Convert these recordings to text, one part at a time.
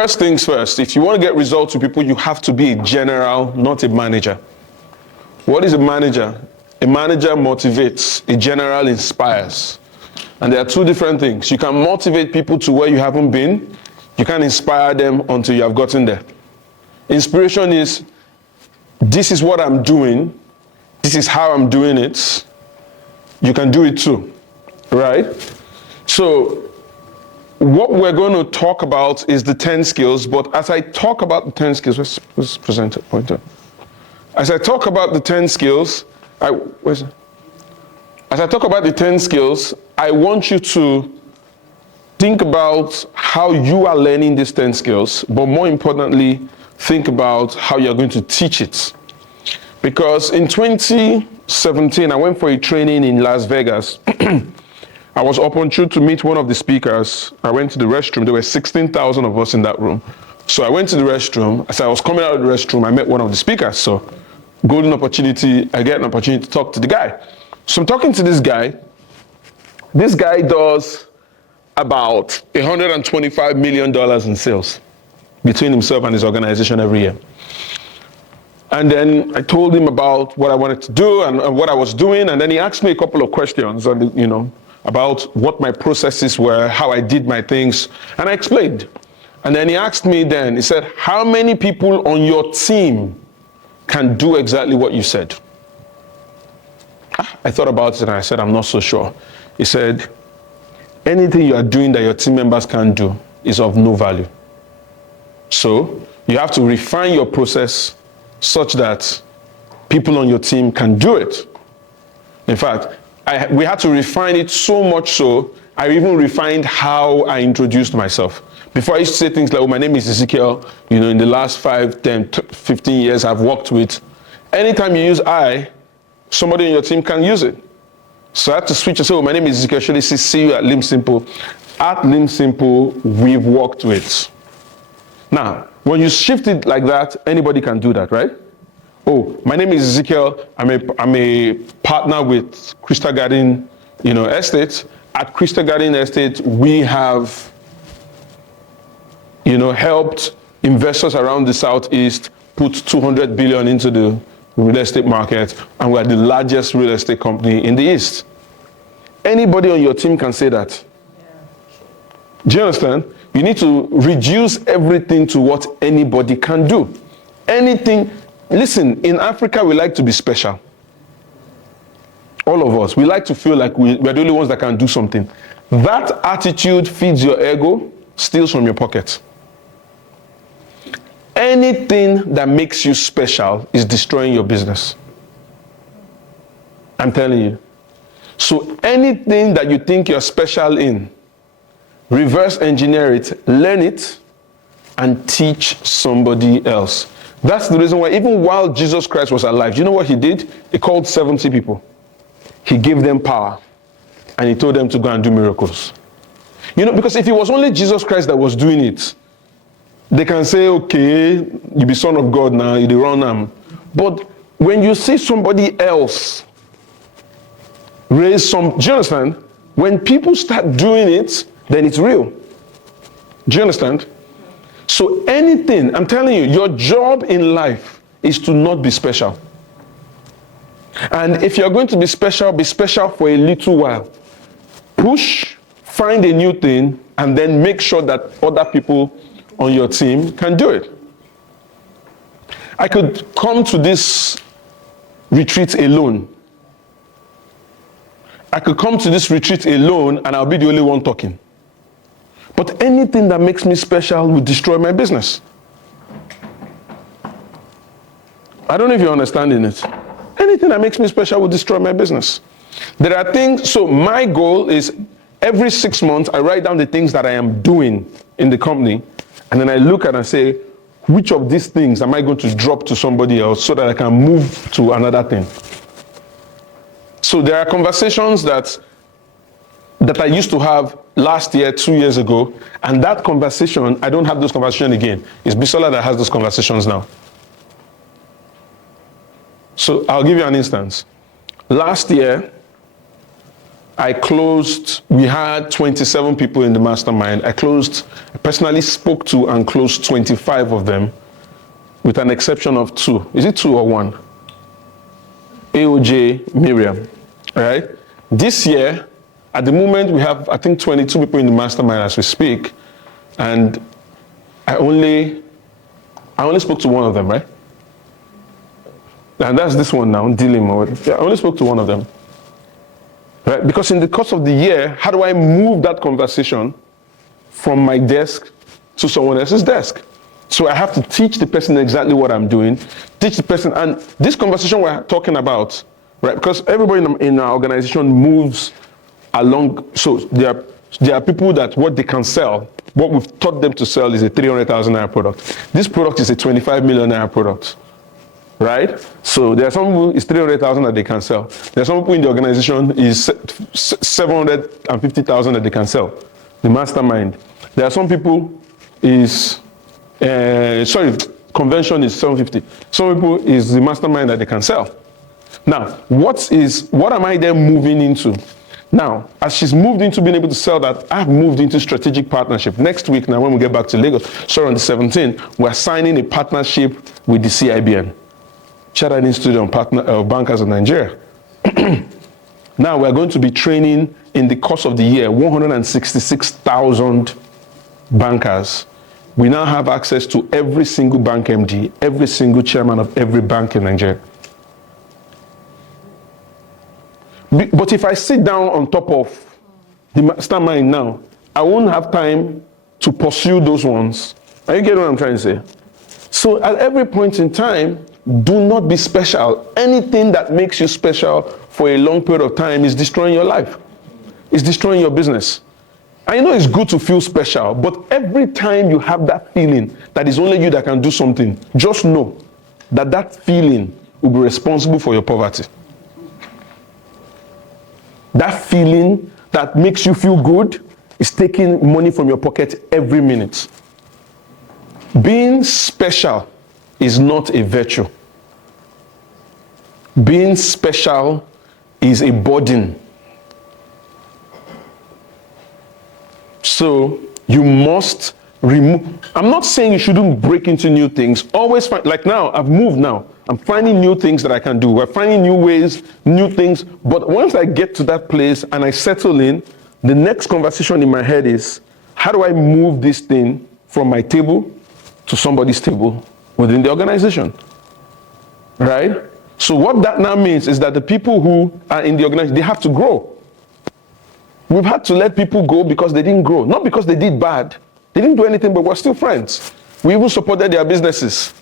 first things first, if you want to get results with people, you have to be a general, not a manager. What is a manager? A manager motivates, a general inspires. And there are two different things. You can motivate people to where you haven't been. You can't inspire them until you have gotten there. Inspiration is, this is what I'm doing. This is how I'm doing it. You can do it too, right? So what we're going to talk about is the 10 skills. But as I talk about the 10 skills, let's present it, pointer. As I talk about the 10 skills, I want you to think about how you are learning these 10 skills, but more importantly, think about how you're going to teach it. Because in 2017, I went for a training in Las Vegas. I was opportune to meet one of the speakers. I went to the restroom. There were 16,000 of us in that room. So I went to the restroom. As I was coming out of the restroom, I met one of the speakers. So golden opportunity, I get an opportunity to talk to the guy. So I'm talking to this guy. This guy does about $125 million in sales between himself and his organization every year. And then I told him about what I wanted to do and what I was doing. And then he asked me a couple of questions, about what my processes were, how I did my things. And I explained. And then he asked me then, he said, how many people on your team can do exactly what you said? I thought about it and I said, I'm not so sure. He said, anything you are doing that your team members can't do is of no value. So you have to refine your process such that people on your team can do it. In fact, we had to refine it so much so, I even refined how I introduced myself. Before I used to say things like, oh, my name is Ezekiel, in the last 5, 10, 15 years I've worked with. Anytime you use I, somebody on your team can use it. So I had to switch and say, oh, my name is Ezekiel Solesi, see you at Lim Simple. At Lim Simple, we've worked with. Now, when you shift it like that, anybody can do that, right? Oh, my name is Ezekiel. I'm a partner with Crystal Garden, Estate. At Crystal Garden Estate, we have, helped investors around the Southeast put 200 billion into the real estate market, and we're the largest real estate company in the East. Anybody on your team can say that. Yeah. Do you understand? You need to reduce everything to what anybody can do. Anything. Listen, in Africa, we like to be special. All of us. We like to feel like we're the only ones that can do something. That attitude feeds your ego, steals from your pocket. Anything that makes you special is destroying your business. I'm telling you. So anything that you think you're special in, reverse engineer it, learn it, and teach somebody else. That's the reason why even while Jesus Christ was alive, do you know what he did? He called 70 people. He gave them power, and he told them to go and do miracles. Because if it was only Jesus Christ that was doing it, they can say, okay, you be son of God now, you run them. But when you see somebody else raise some, do you understand? When people start doing it, then it's real. Do you understand? So anything, I'm telling you, your job in life is to not be special. And if you're going to be special for a little while. Push, find a new thing, and then make sure that other people on your team can do it. I could come to this retreat alone. And I'll be the only one talking. But anything that makes me special will destroy my business. I don't know if you're understanding it. Anything that makes me special will destroy my business. There are things, so my goal is every 6 months, I write down the things that I am doing in the company, and then I look at and say, which of these things am I going to drop to somebody else so that I can move to another thing? So there are conversations that I used to have last year, 2 years ago, and that conversation, I don't have those conversations again. It's Bisola that has those conversations now. So I'll give you an instance. Last year, we had 27 people in the mastermind. I personally spoke to and closed 25 of them, with an exception of 2. Is it 2 or 1? AOJ, Miriam, right? This year, at the moment, we have, I think, 22 people in the mastermind as we speak, and I only spoke to 1 of them, right? And that's this one now, Dylan. I only spoke to 1 of them. Right? Because in the course of the year, how do I move that conversation from my desk to someone else's desk? So I have to teach the person exactly what I'm doing, teach the person, and this conversation we're talking about, right? Because everybody in our organization moves along. So there are people that what they can sell, what we've taught them to sell is a 300,000 naira product. This product is a 25 million naira product. Right? So there are some people, it's 300,000 that they can sell. There are some people in the organization, is 750,000 that they can sell. The mastermind. There are some people, convention is 750. Some people is the mastermind that they can sell. Now, what am I then moving into? Now, as she's moved into being able to sell that, I've moved into strategic partnership. Next week, now when we get back to Lagos, on the 17th, we're signing a partnership with the CIBN. Chartered Institute of Bankers of Nigeria. Now we're going to be training in the course of the year 166,000 bankers. We now have access to every single bank MD, every single chairman of every bank in Nigeria. But if I sit down on top of the mastermind now, I won't have time to pursue those ones. Are you getting what I'm trying to say? So at every point in time, do not be special. Anything that makes you special for a long period of time is destroying your life. It's destroying your business. I know it's good to feel special, but every time you have that feeling that it's only you that can do something, just know that that feeling will be responsible for your poverty. That feeling that makes you feel good is taking money from your pocket every minute. Being special is not a virtue. Being special is a burden. So you must remove. I'm not saying you shouldn't break into new things. Always find, like now, I've moved now. I'm finding new things that I can do. We're finding new ways, new things. But once I get to that place and I settle in, the next conversation in my head is, how do I move this thing from my table to somebody's table within the organization, right? So what that now means is that the people who are in the organization, they have to grow. We've had to let people go because they didn't grow, not because they did bad. They didn't do anything, but we're still friends. We even supported their businesses,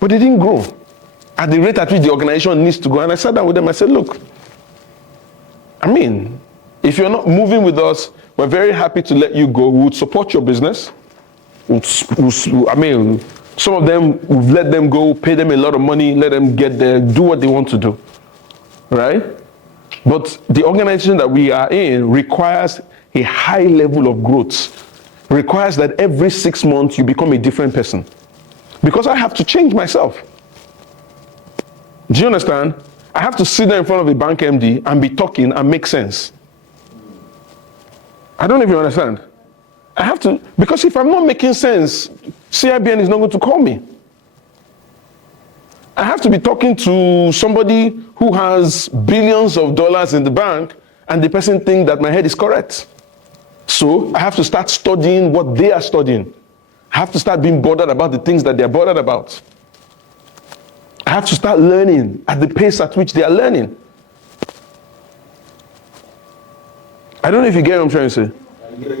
but they didn't grow at the rate at which the organization needs to go. And I sat down with them, I said, look, I mean, if you're not moving with us, we're very happy to let you go. We would support your business. Some of them, we've let them go, pay them a lot of money, let them get there, do what they want to do, right? But the organization that we are in requires a high level of growth. Requires that every 6 months you become a different person. Because I have to change myself. Do you understand? I have to sit there in front of a bank MD and be talking and make sense. I don't know if you understand. I have to, because if I'm not making sense, CIBN is not going to call me. I have to be talking to somebody who has billions of dollars in the bank and the person thinks that my head is correct. So I have to start studying what they are studying. I have to start being bothered about the things that they are bothered about. I have to start learning at the pace at which they are learning. I don't know if you get what I'm trying to say.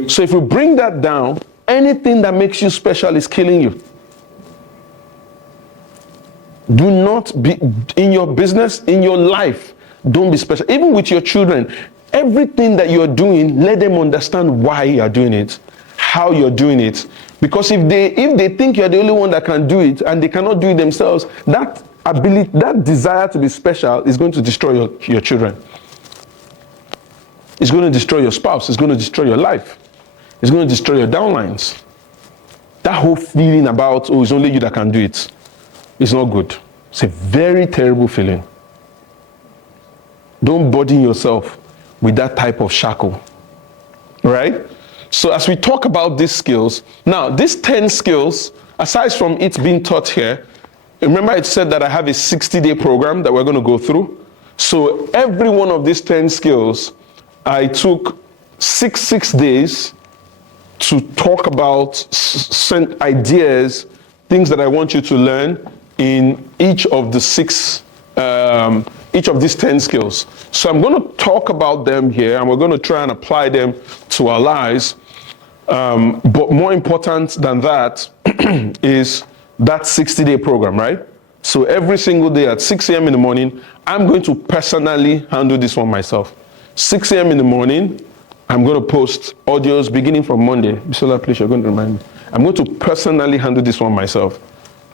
So if we bring that down, anything that makes you special is killing you. Do not be, in your business, in your life, don't be special. Even with your children, everything that you're doing, let them understand why you're doing it, how you're doing it. Because if they think you're the only one that can do it and they cannot do it themselves, that ability, that desire to be special is going to destroy your children. It's going to destroy your spouse. It's going to destroy your life. It's going to destroy your downlines. That whole feeling about, oh, it's only you that can do it, is not good. It's a very terrible feeling. Don't burden yourself with that type of shackle, right? So as we talk about these skills, now these 10 skills, aside from it being taught here, remember I said that I have a 60-day program that we're going to go through. So every one of these 10 skills, I took six days to talk about ideas, things that I want you to learn in each of the each of these 10 skills. So I'm going to talk about them here, and we're going to try and apply them to our lives. But more important than that is that 60-day program, right? So every single day at 6 a.m. in the morning, I'm going to personally handle this one myself. 6 a.m. in the morning, I'm going to post audios beginning from Monday. Bisola, please, you're going to remind me. I'm going to personally handle this one myself.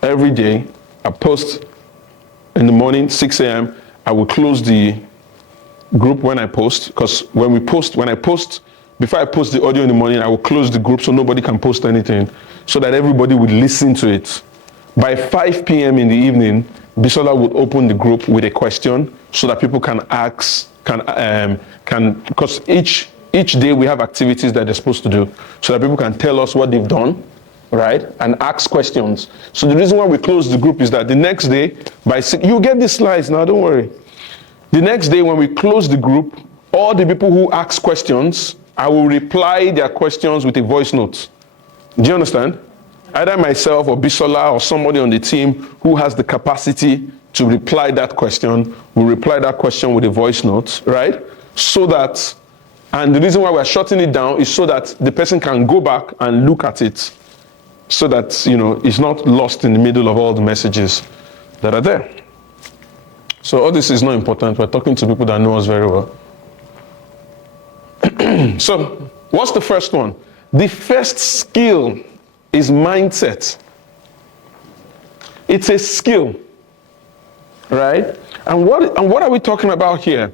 Every day, I post in the morning, 6 a.m. I will close the group when I post, because before I post the audio in the morning, I will close the group so nobody can post anything, so that everybody would listen to it. By 5 p.m. in the evening, Bisola would open the group with a question so that people can ask, because each day we have activities that they're supposed to do, so that people can tell us what they've done, right, and ask questions. So the reason why we close the group is that the next day, by 6, you get these slides now, don't worry. The next day when we close the group, all the people who ask questions, I will reply their questions with a voice note. Do you understand? Either myself or Bisola or somebody on the team who has the capacity to reply that question will reply that question with a voice note, right? So that, and the reason why we're shutting it down is so that the person can go back and look at it, so that, you know, it's not lost in the middle of all the messages that are there. So all this is not important. We're talking to people that know us very well. So what's the first one? The first skill is mindset. It's a skill, right? And what are we talking about here?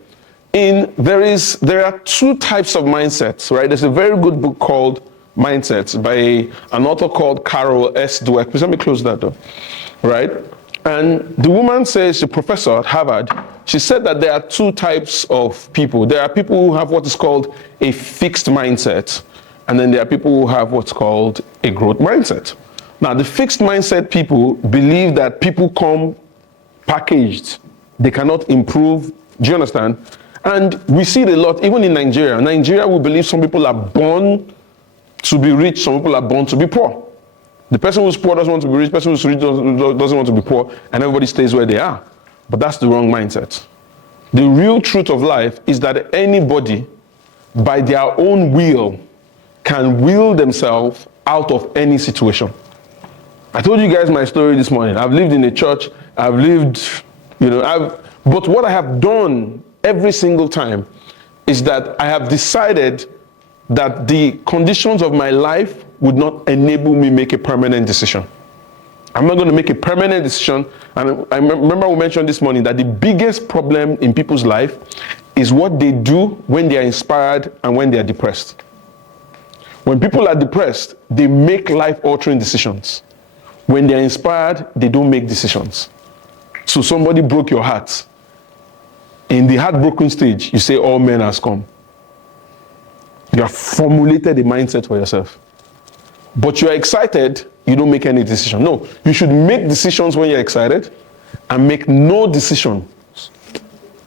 There are two types of mindsets, right? There's a very good book called Mindsets by an author called Carol S. Dweck. Please let me close that door, right? And the woman says, the professor at Harvard, she said that there are two types of people. There are people who have what is called a fixed mindset, and then there are people who have what's called a growth mindset. Now, the fixed mindset people believe that people come packaged. They cannot improve. Do you understand? And we see it a lot, even in Nigeria. Nigeria, we believe some people are born to be rich, some people are born to be poor. The person who's poor doesn't want to be rich, the person who's rich doesn't want to be poor, and everybody stays where they are. But that's the wrong mindset. The real truth of life is that anybody, by their own will, can will themselves out of any situation. I told you guys my story this morning. I've lived in a church, but what I have done every single time is that I have decided that the conditions of my life would not enable me make a permanent decision. I'm not going to make a permanent decision. And I remember we mentioned this morning that the biggest problem in people's life is what they do when they are inspired and when they are depressed. When people are depressed, they make life-altering decisions. When they are inspired, they don't make decisions. So somebody broke your heart. In the heartbroken stage, you say, all men has come. You have formulated a mindset for yourself. But you're excited, you don't make any decision. No, you should make decisions when you're excited and make no decisions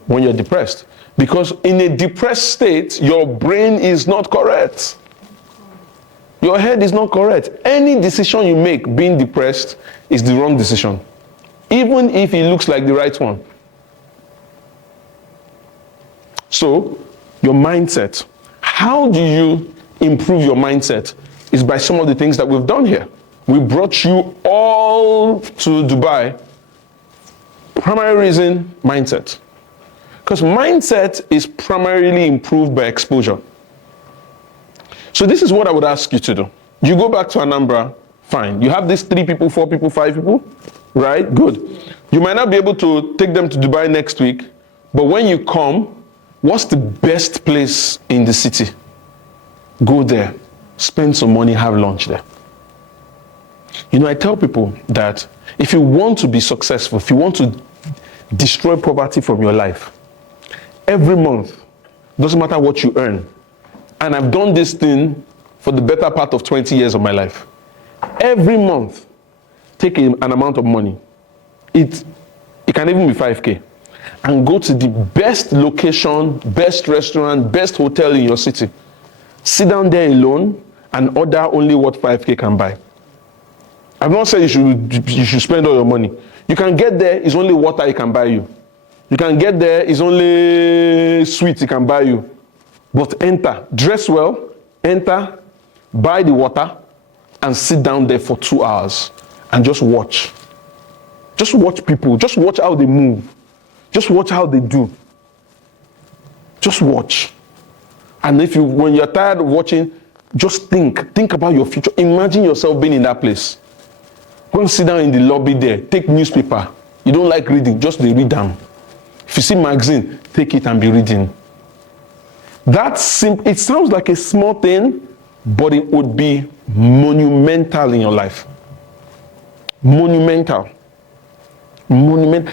when you're depressed. Because in a depressed state, your brain is not correct. Your head is not correct. Any decision you make being depressed is the wrong decision, even if it looks like the right one. So, your mindset. How do you improve your mindset? Is by some of the things that we've done here. We brought you all to Dubai. Primary reason, mindset. Because mindset is primarily improved by exposure. So this is what I would ask you to do. You go back to Anambra, fine. You have these 3 people, 4 people, 5 people, right? Good. You might not be able to take them to Dubai next week, but when you come, what's the best place in the city? Go there, spend some money, have lunch there. You know, I tell people that if you want to be successful, if you want to destroy poverty from your life, every month, Doesn't matter what you earn. And I've done this thing for the better part of 20 years of my life. Every month, take an amount of money. It can even be 5K. And go to the best location, best restaurant, best hotel in your city. Sit down there alone and order only what 5K can buy. I've not said you should spend all your money. You can get there, it's only water it can buy you. You can get there, it's only sweets it can buy you. But enter, dress well, enter, buy the water, and sit down there for 2 hours and just watch. Just watch people. Just watch how they move. Just watch how they do. Just watch. And when you're tired of watching, just think about your future. Imagine yourself being in that place. Go and sit down in the lobby there. Take newspaper. You don't like reading, just read them. If you see magazine, take it and be reading. It sounds like a small thing, but it would be monumental in your life. Monumental.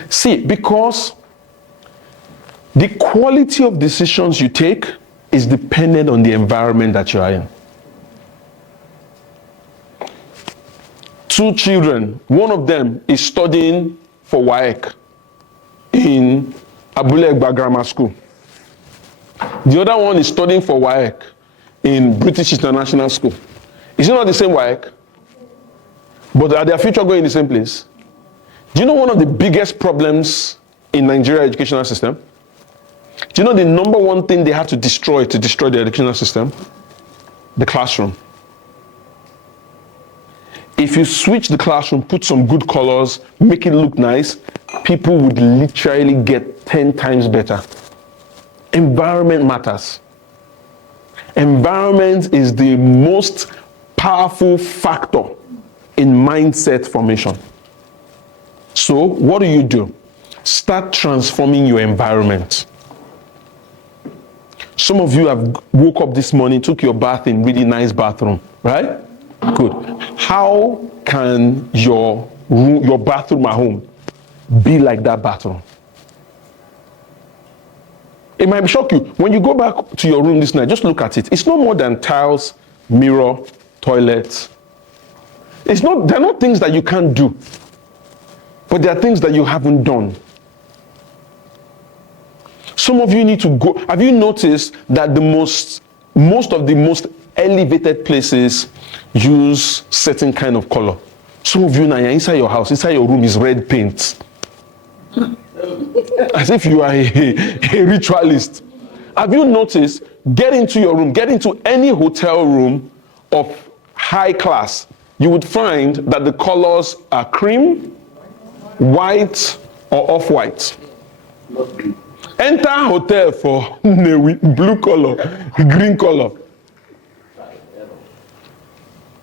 See, because the quality of decisions you take is dependent on the environment that you are in. 2 children, one of them is studying for WAEC in Abule Egba Grammar School. The other one is studying for WAEC in British International School. Is it not the same WAEC? But are their future going in the same place? Do you know one of the biggest problems in Nigeria educational system? Do you know the number one thing they have to destroy the educational system? The classroom. If you switch the classroom, put some good colors, make it look nice, people would literally get 10 times better. Environment matters. Environment is the most powerful factor in mindset formation. So what do? Start transforming your environment. Some of you have woke up this morning, took your bath in really nice bathroom, right? Good. How can your bathroom at home be like that bathroom? It might shock you. When you go back to your room this night, just look at it. It's no more than tiles, mirror, toilet. They're not things that you can't do, but there are things that you haven't done. Some of you need to go. Have you noticed that most of the most elevated places use certain kind of color? Some of you now, you're inside your house, inside your room is red paint. As if you are a ritualist. Have you noticed, get into your room, get into any hotel room of high class, you would find that the colors are cream, white, or off-white. Enter hotel for blue color, green color.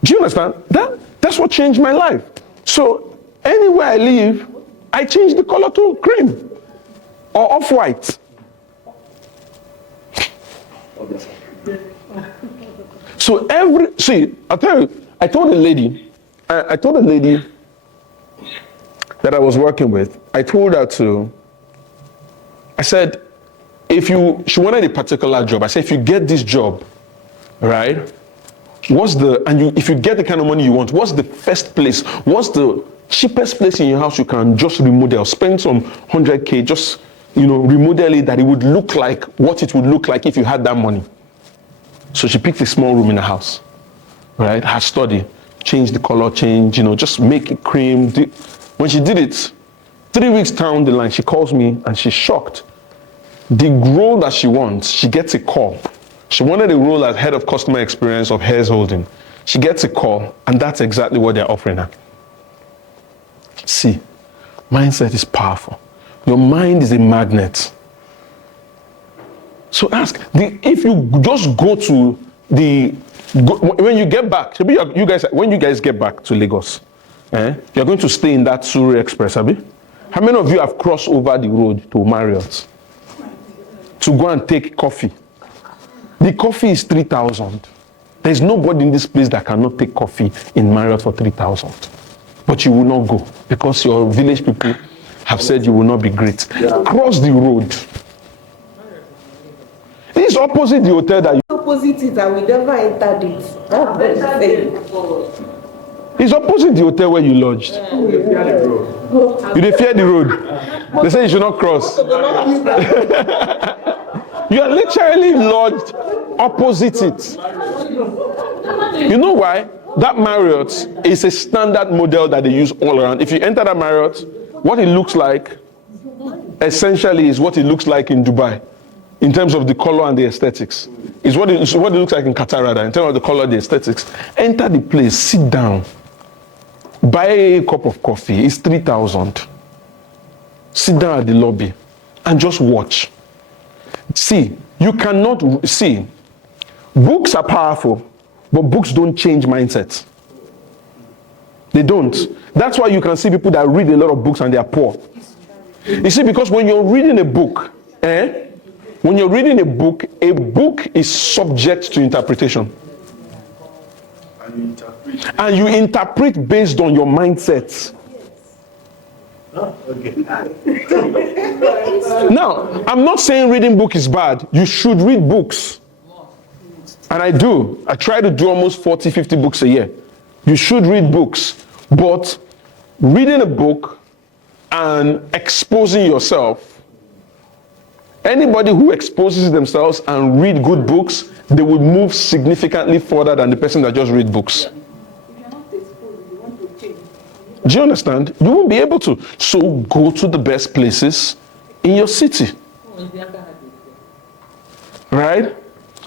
Do you understand? That's what changed my life. So anywhere I live, I change the color to cream or off-white. So I'll tell you, I told a lady that I was working with, I told her I said, she wanted a particular job. I said, if you get this job, right, if you get the kind of money you want, what's the first place, what's the cheapest place in your house you can just remodel, spend some 100K, just, remodel it that it would look like what it would look like if you had that money. So she picked a small room in the house, right, her study, change the color, just make it cream. When she did it, 3 weeks down the line, she calls me and she's shocked. The role that she wants, she gets a call. She wanted a role as head of customer experience of Hares Holding. She gets a call, and that's exactly what they're offering her. See, mindset is powerful. Your mind is a magnet. So ask, if you just go to when you get back, when you guys get back to Lagos, you're going to stay in that Suru Express, Abi? How many of you have crossed over the road to Marriott to go and take coffee? The coffee is 3,000. There's nobody in this place that cannot take coffee in Marriott for 3,000. But you will not go because your village people have said you will not be great. Yeah. Cross the road. This is opposite the hotel that you... Opposite it and we never entered it. That's what I'm saying. It's opposite the hotel where you lodged. You dey fear the road. They say you should not cross. You are literally lodged opposite it. You know why? That Marriott is a standard model that they use all around. If you enter that Marriott, what it looks like essentially is what it looks like in Dubai in terms of the color and the aesthetics. It's what it looks like in Qatar rather, in terms of the color and the aesthetics. Enter the place, sit down, buy a cup of coffee, it's 3,000. Sit down at the lobby and just watch. See, you cannot see. Books are powerful, but books don't change mindsets. They don't. That's why you can see people that read a lot of books and they are poor. You see, because when you're reading a book, when you're reading a book is subject to interpretation. And you interpret based on your mindset. Now, I'm not saying reading book is bad. You should read books. And I do. I try to do almost 40, 50 books a year. You should read books. But reading a book and exposing yourself, anybody who exposes themselves and read good books, they would move significantly further than the person that just read books. Do you understand? You won't be able to. So go to the best places in your city. Right?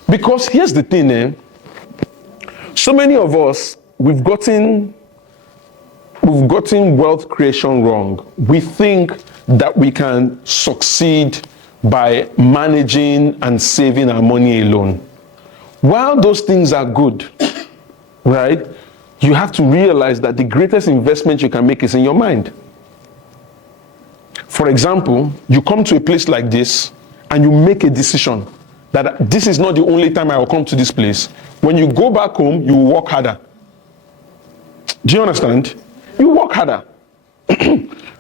Because here's the thing, so many of us, we've gotten wealth creation wrong. We think that we can succeed by managing and saving our money alone. While those things are good, right, you have to realize that the greatest investment you can make is in your mind. For example, you come to a place like this and you make a decision that this is not the only time I will come to this place. When you go back home, you will work harder. Do you understand? You work harder.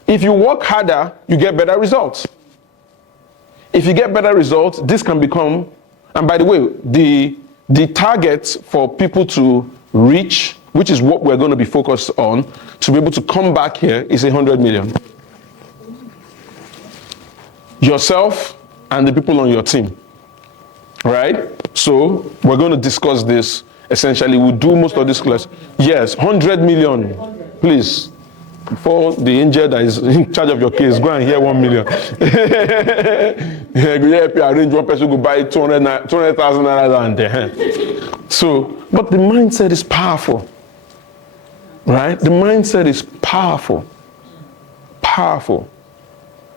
If you work harder, you get better results. If you get better results, this can become, and by the way, the target for people to reach, which is what we're going to be focused on, to be able to come back here is 100 million. Yourself and the people on your team. Right? So we're going to discuss this. Essentially, we'll do most of this class. Yes, 100 million. Please, before the angel that is in charge of your case, go and hear 1 million. Arrange one person go buy 200,000 naira. So, but the mindset is powerful. Right? The mindset is powerful. Powerful.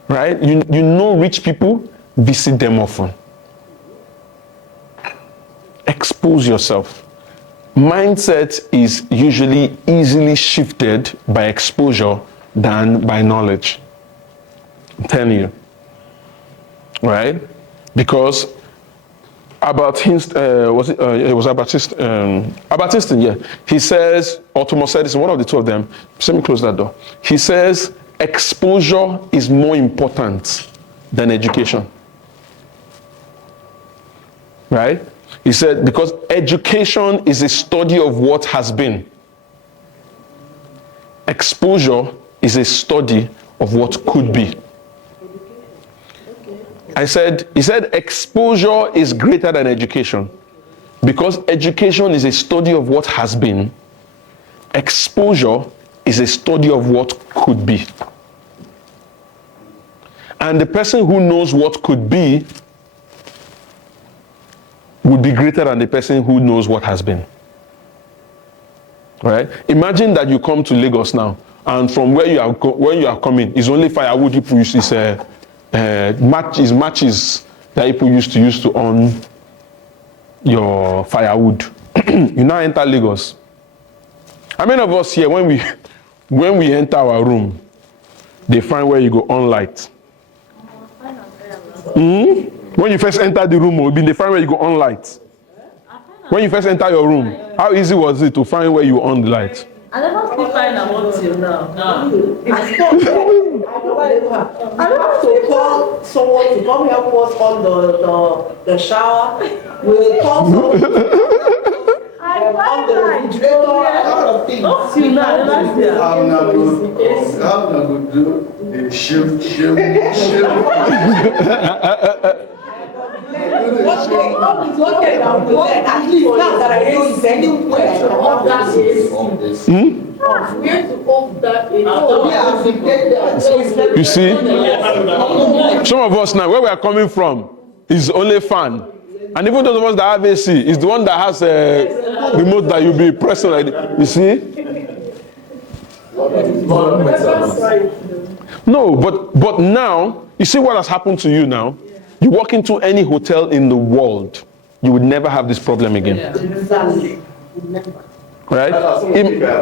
Right? You know rich people, visit them often. Expose yourself. Mindset is usually easily shifted by exposure than by knowledge. I'm telling you. Right? Because Albert Einstein, yeah. He says, or Thomas Edison, one of the two of them, let me close that door. He says, exposure is more important than education. Right? He said, because education is a study of what has been. Exposure is a study of what could be. He said exposure is greater than education. Because education is a study of what has been. Exposure is a study of what could be. And the person who knows what could be would be greater than the person who knows what has been. Right? Imagine that you come to Lagos now, and from where you are coming is only firewood people use. Matches that people used to use to earn your firewood. You now enter Lagos. How many of us here, when we enter our room, they find where you go on light? When you first enter the room, they find where you go on light. When you first enter your room, how easy was it to find where you on the light? I never fine about till now. I don't have to call someone to come help us on the shower. We'll call someone on the refrigerator, a lot of things. Till now, last year. I'm not going to do the shift. Okay, now, at least now that I know it's anywhere. Where to hold that in? You see, some of us now, where we are coming from is only fan. And even those of us that have AC, is the one that has a remote that you'll be pressing like this. You see? No, but now, you see what has happened to you now? You walk into any hotel in the world, you would never have this problem again. Right?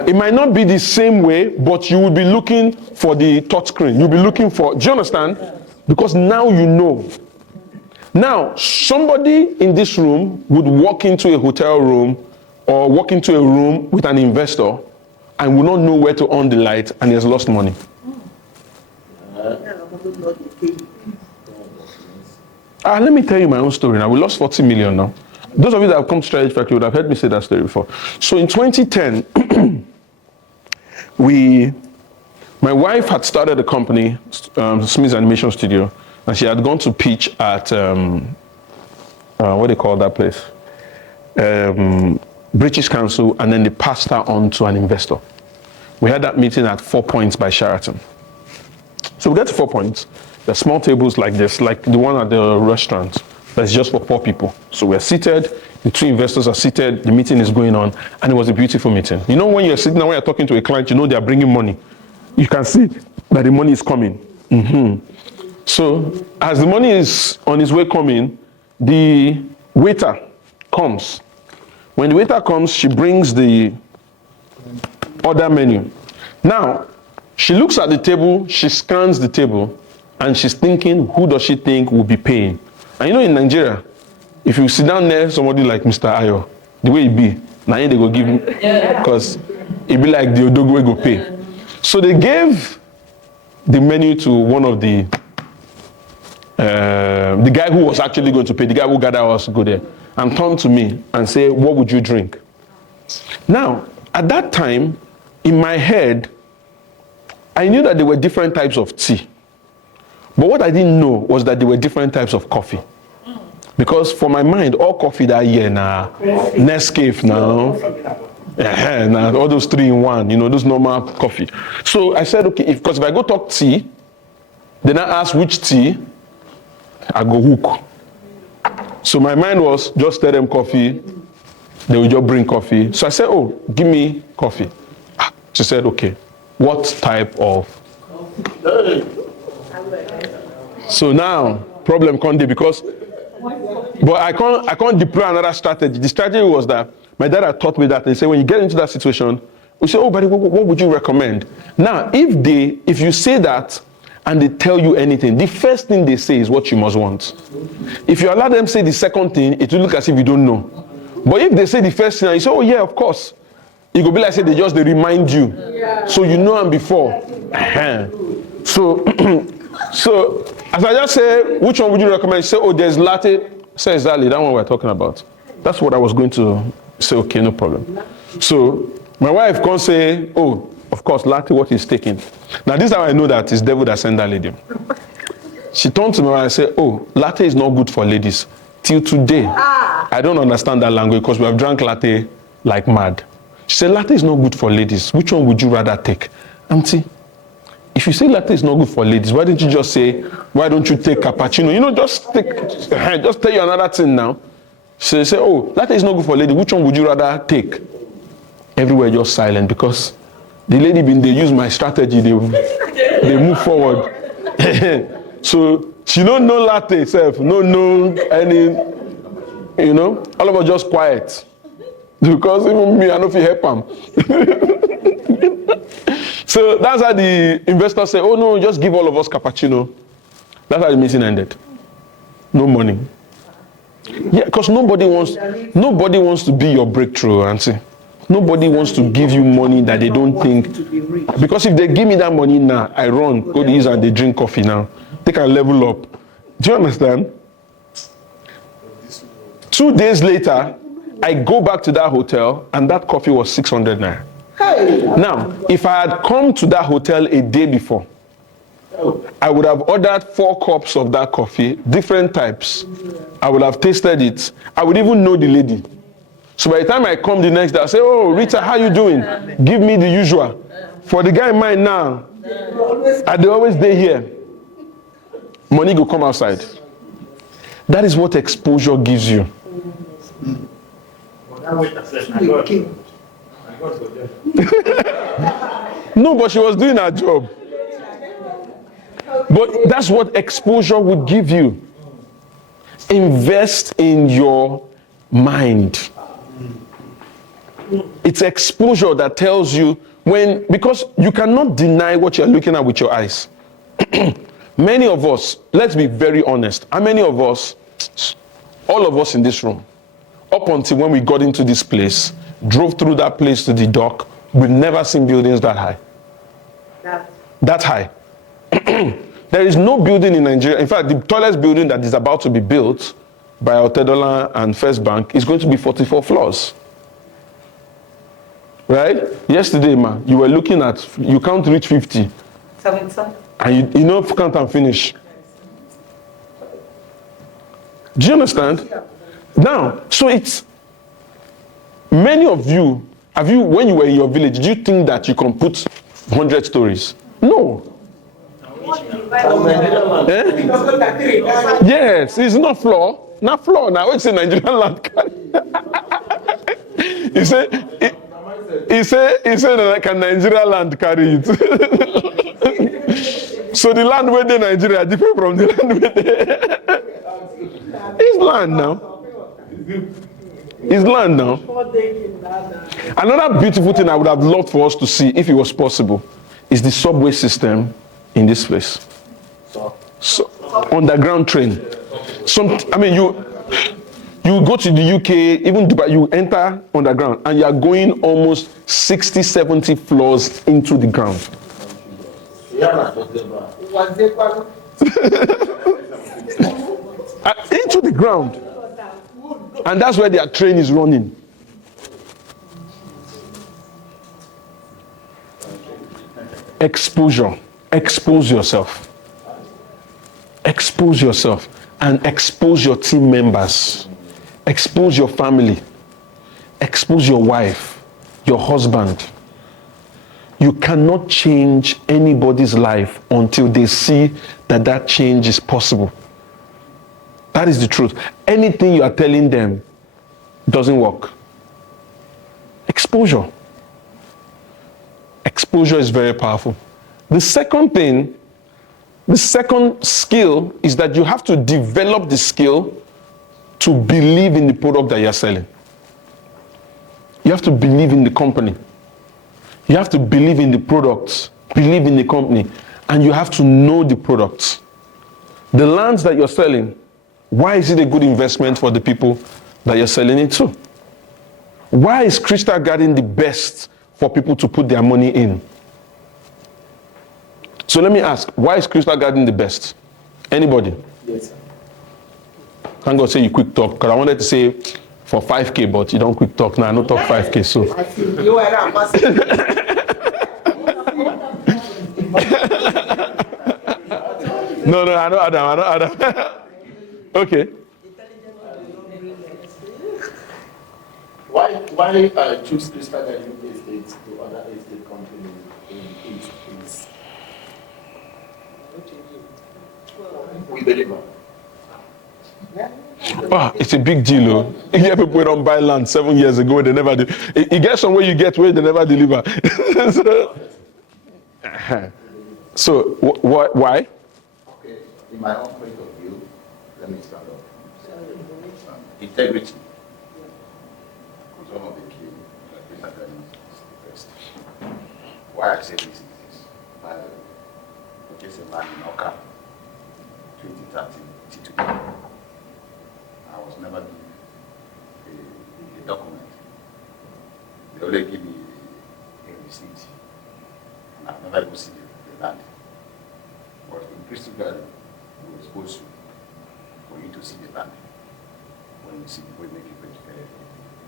It might not be the same way, but you will be looking for the touch screen. You'll be looking for, do you understand? Because now you know. Now, somebody in this room would walk into a hotel room or walk into a room with an investor and will not know where to on the light and he has lost money. Let me tell you my own story now. We lost 40 million now. Those of you that have come to Strategy Factory would have heard me say that story before. So in 2010, my wife had started a company, Smith's Animation Studio, and she had gone to pitch at, what do they call that place? British Council, and then they passed her on to an investor. We had that meeting at 4 Points by Sheraton. So we get to 4 Points. There are small tables like this, like the one at the restaurant. That's just for 4 people. So we're seated, the 2 investors are seated, the meeting is going on, and it was a beautiful meeting. You know when you're sitting down, when you're talking to a client, you know they're bringing money. You can see that the money is coming. So as the money is on its way coming, the waiter comes. When the waiter comes, she brings the order menu. Now, she looks at the table, she scans the table, and she's thinking, who does she think will be paying? And you know in Nigeria, if you sit down there, somebody like Mr. Ayo, the way it be, now they go give him, because it be like the Odogwe go pay. So they gave the menu to one of the guy who was actually going to pay, the guy who gathered us to go there, and turned to me and say, what would you drink? Now, at that time, in my head, I knew that there were different types of tea. But what I didn't know was that there were different types of coffee. Because for my mind, all coffee that year now, Nescafe now, now all those 3-in-1, you know, those normal coffee. So I said, okay, because if I go talk tea, then I ask which tea, I go hook. So my mind was just tell them coffee, they will just bring coffee. So I said, oh, give me coffee. She said, okay, what type of? So now, problem can't be because, but I can't deploy another strategy. The strategy was that my dad had taught me that. They say when you get into that situation, we say, oh, buddy, what would you recommend? Now, if you say that and they tell you anything, the first thing they say is what you must want. If you allow them say the second thing, it will look as if you don't know. But if they say the first thing and you say, oh yeah, of course, it will be like say they remind you. Yeah. So you know them before. So as I just say, which one would you recommend? Say, oh, there's latte. Say exactly that one we're talking about. That's what I was going to say. Okay, no problem. So my wife can't say, oh, of course, latte. What he's taking. Now this is how I know that it's devil that sent that lady. She turned to me and said, oh, latte is not good for ladies. Till today, I don't understand that language because we have drank latte like mad. She said, latte is not good for ladies. Which one would you rather take? Auntie, if you say latte is not good for ladies, why don't you just say, why don't you take cappuccino? You know, just tell you another thing now. She said, oh, latte is not good for ladies. Which one would you rather take? Everywhere just silent because the lady they use my strategy, they move forward. So she don't know latte itself, no any, you know, all of us just quiet. Because even me, I know if you help them. So that's how the investor said, oh no, just give all of us cappuccino. That's how the meeting ended. No money. Yeah, because nobody wants to be your breakthrough, auntie. Nobody wants to give you money that they don't think. To be rich. Because if they give me that money now, I run, go to ease and they drink coffee now. They can level up. Do you understand? 2 days later, I go back to that hotel and that coffee was 600 naira. Hey. Now, if I had come to that hotel a day before, I would have ordered 4 cups of that coffee, different types. I would have tasted it. I would even know the lady. So by the time I come the next day, I say, oh, Rita, how you doing? Give me the usual. For the guy in mind now, and they always stay here. Money go come outside. That is what exposure gives you. No, but she was doing her job. But that's what exposure would give you. Invest in your mind. It's exposure that tells you when, because you cannot deny what you're looking at with your eyes. Many of us, let's be very honest, how many of us, all of us in this room, up until when we got into this place, drove through that place to the dock, we've never seen buildings that high. That high. There is no building in Nigeria. In fact, the tallest building that is about to be built by Otedola and First Bank is going to be 44 floors. Right? Yesterday, ma, you were looking at, you can't reach 50. 70. And you know, count and finish. Do you understand? Now, so it's, many of you, have you, when you were in your village, did you think that you can put 100 stories? No. Eh? Yes, it's not floor. Not floor now. It's a Nigerian land. He said that can Nigeria land carry it? So the land where they Nigeria different from the land where they. It's land now. It's land now. Another beautiful thing I would have loved for us to see, if it was possible, is the subway system in this place. So underground train. You go to the UK, even Dubai, you enter underground and you are going almost 60, 70 floors into the ground. Into the ground. And that's where their train is running. Exposure. Expose yourself. Expose yourself. And expose your team members. Expose your family. Expose your wife, your husband. You cannot change anybody's life until they see that that change is possible. That is the truth. Anything you are telling them doesn't work. Exposure. Exposure is very powerful. The second thing, the second skill is that you have to develop the skill to believe in the product that you're selling. You have to believe in the company. You have to believe in the products, believe in the company, and you have to know the products. The lands that you're selling, why is it a good investment for the people that you're selling it to? Why is Crystal Garden the best for people to put their money in? So let me ask, why is Crystal Garden the best? Anybody? Yes, sir. Thank God say you quick talk, because I wanted to say for 5K, but you don't quick talk now. I don't talk 5K, so. No, I know Adam. Okay. Why choose Crystal Garden Estates to other estate companies in East? We deliver. Oh, it's a big deal, oh. You hear people don't buy land 7 years ago, they never do. You get somewhere you get where they never deliver. So why? Okay, in my own point of view, let me start off. Integrity. Some of the key Crystal Garden is the best. Why I say this is this. I purchased a land in Oka, 2013, till today. I was never given a document. They only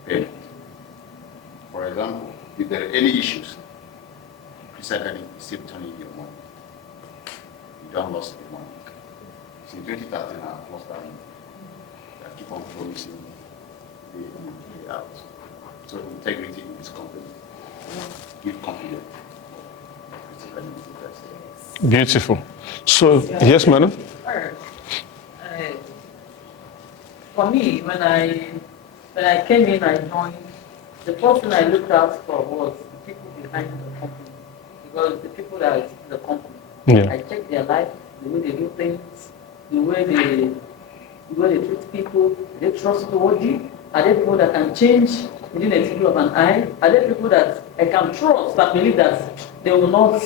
payment. For example, if there are any issues, Crystal Garden is still returning your money. You don't lose the money. Since 2013, I've lost that money. I keep on promising the pay out. So integrity in this company. Give confidence. Crystal Garden is the best. Beautiful. So, yes, madam? For me, when I came in, I joined, the first thing I looked out for was the people behind the company. Because the people that are in the company, Yeah. I check their life, the way they do things, the way they treat people, are they trustworthy? Are they people that can change within a twinkle of an eye? Are they people that I can trust and believe that they will not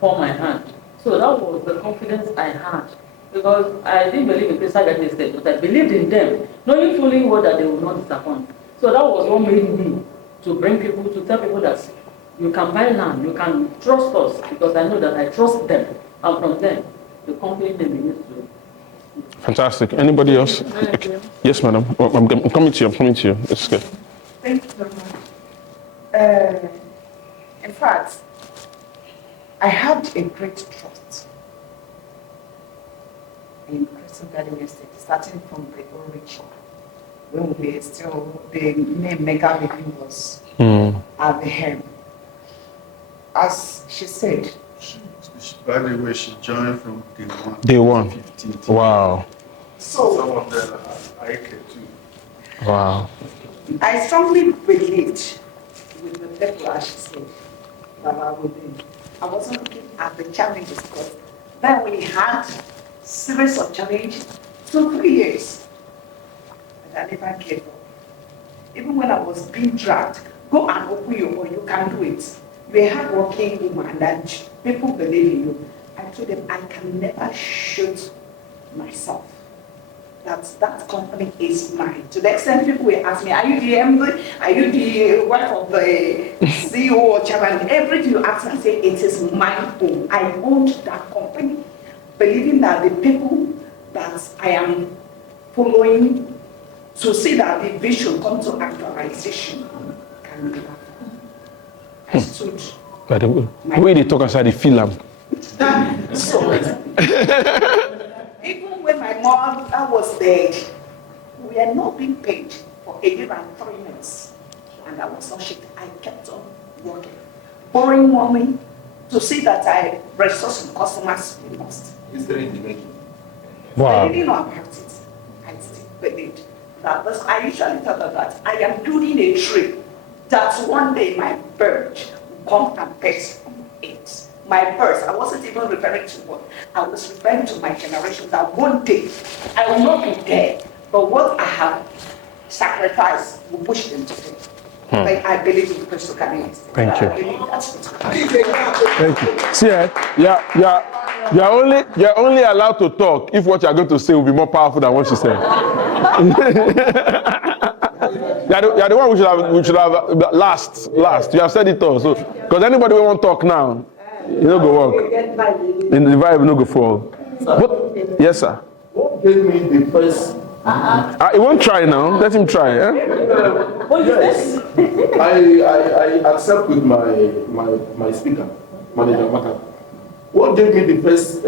fall my hand? So that was the confidence I had. Because I didn't believe in Crystal Garden Estate, but I believed in them, knowing fully well that they will not disappoint. So that was what made me to bring people, to tell people that you can buy land, you can trust us, because I know that I trust them, and from them, the company name begins to. Fantastic. Anybody else? Okay. Yes, madam. I'm coming to you. I'm coming to you. It's good. Thank you very much. In fact, I had a great trust in Crystal Garden Estate, starting from the origin. When we still, the name Mega Living was at the helm. As she said, by the way, she joined from day one. Day one. 15th. Wow. so Some of them are IK too. Wow. I strongly believed with the people, as she said, that I would be. I wasn't looking at the challenges because then we had series of challenges, 2-3 years, and I never gave up. Even when I was being dragged, go and open your mouth, you can do it. You're a hardworking woman and people believe in you. I told them I can never shoot myself. That company is mine. To the extent people will ask me, are you the MD? Are you the wife of the CEO or chairman? Everything you ask me, I say it is my own. I owned that company, believing that the people that I am following to see that the vision come to actualization can be done. I stood. By the way they talk inside the film. So, even when my mother was dead, we had not been paid for a year and 3 months. And I was so shit. I kept on working, borrowing money to see that I resource some customers we lost. History in the making. I Wow. didn't know about it. I still believed that this, I usually tell them that I am building a tree that one day my bird will come and pet it. My birds, I wasn't even referring to what, I was referring to my generation that one day I will not be there, but what I have sacrificed will push them to do. Like I believe in Crystal Garden. Thank you. I believe that's what Thank you. See, you're only allowed to talk if what you're going to say will be more powerful than what she said. You're the one we should have last. You have said it all. So, because anybody will want to talk now, you don't go work. In the vibe, no go fall. What? Yes, sir. What gave me the first? He won't try now. Let him try. Eh? Yes. I accept with my speaker, Manager Maka. What gave me the first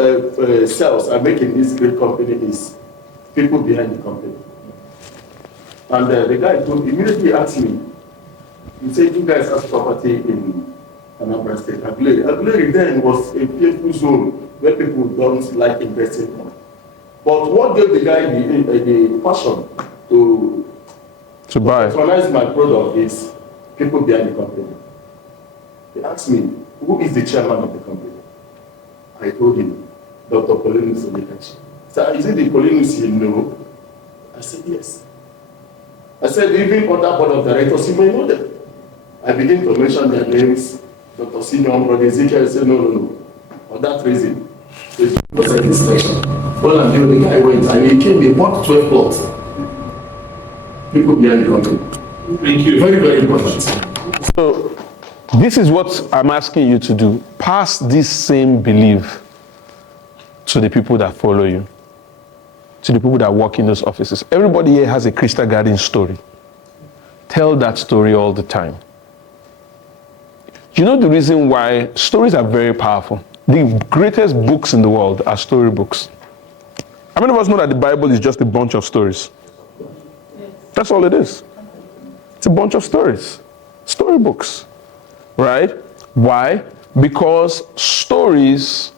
sales I make in this great company is people behind the company. And the guy immediately asked me, he said, you guys have property in Anambra State. Aguleri then was a painful zone where people don't like investing in. But what gave the guy the passion to buy patronize my product is people behind the company. He asked me, who is the chairman of the company? I told him, Dr. Polinus Onikachi. He said, is it the Polinus you know? I said, yes. I said, even other board of directors, you may know them. I began to mention their names. Dr. Senior, Brother Ezekiel said, no. For that reason, it was an inspection. Well, and the guy went and he came, he bought 12 plots. People behind the company. Thank you. Very, very important. So, this is what I'm asking you to do. Pass this same belief to the people that follow you, to the people that work in those offices. Everybody here has a Crystal Garden story. tell that story all the time. You know the reason why stories are very powerful? The greatest books in the world are storybooks. How many of us know that the Bible is just a bunch of stories? That's all it is. It's a bunch of stories. Storybooks. Right? Why? Because stories,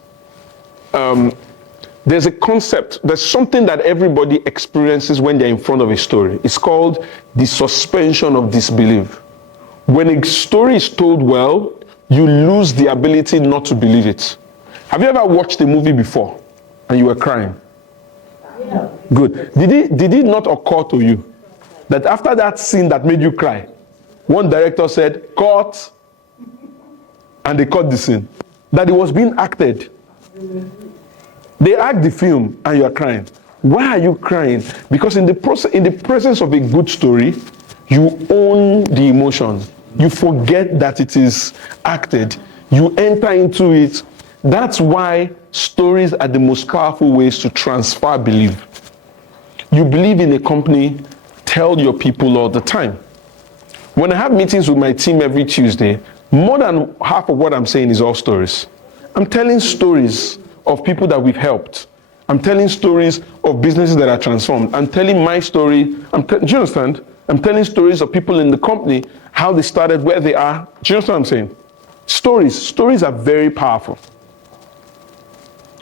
there's a concept, there's something that everybody experiences when they're in front of a story. It's called the suspension of disbelief. When a story is told well, you lose the ability not to believe it. Have you ever watched a movie before and you were crying? Yeah. Good. Did it not occur to you that after that scene that made you cry, one director said, cut, and they cut the scene? That it was being acted. They act the film and you are crying. Why are you crying? Because in the presence of a good story, you own the emotions. You forget that it is acted. You enter into it. That's why stories are the most powerful ways to transfer belief. You believe in a company, tell your people all the time. When I have meetings with my team every Tuesday, more than half of what I'm saying is all stories. I'm telling stories of people that we've helped. I'm telling stories of businesses that are transformed. I'm telling my story. Do you understand? I'm telling stories of people in the company, how they started, where they are. Do you understand what I'm saying? Stories are very powerful.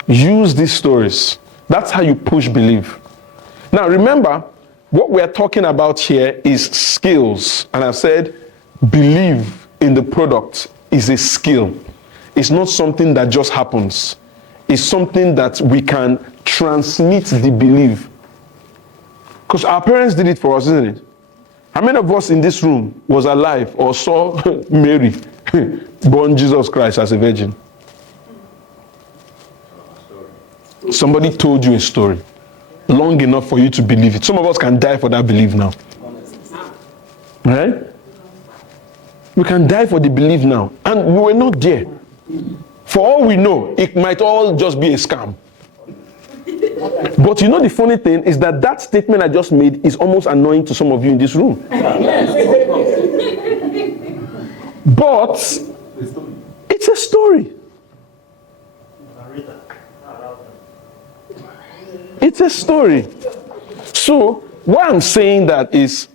Use these stories. That's how you push belief. Now remember, what we're talking about here is skills. And I've said, believe in the product is a skill. It's not something that just happens. It's something that we can transmit the belief. Because our parents did it for us, isn't it? How many of us in this room was alive or saw Mary born Jesus Christ as a virgin? Somebody told you a story long enough for you to believe it. Some of us can die for that belief now. Right? We can die for the belief now. And we were not there. For all we know, it might all just be a scam. But you know the funny thing is that that statement I just made is almost annoying to some of you in this room. But it's a story. It's a story. So why I'm saying that is,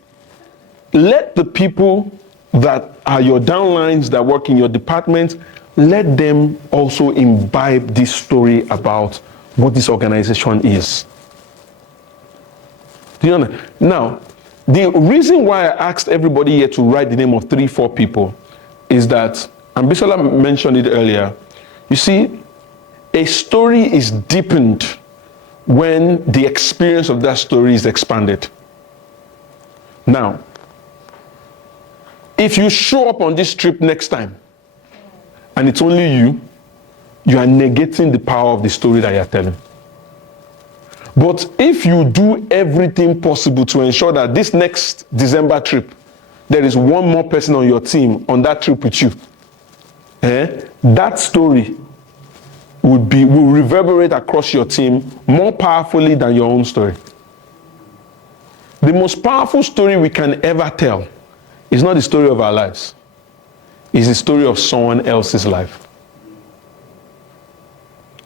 let the people that are your downlines that work in your department, let them also imbibe this story about what this organization is. Do you understand? Now, the reason why I asked everybody here to write the name of 3-4 people is that, and Bisola mentioned it earlier, you see, a story is deepened when the experience of that story is expanded. Now, if you show up on this trip next time and it's only you, you are negating the power of the story that you're telling. But if you do everything possible to ensure that this next December trip, there is one more person on your team on that trip with you, that story will reverberate across your team more powerfully than your own story. The most powerful story we can ever tell is not the story of our lives. It's the story of someone else's life.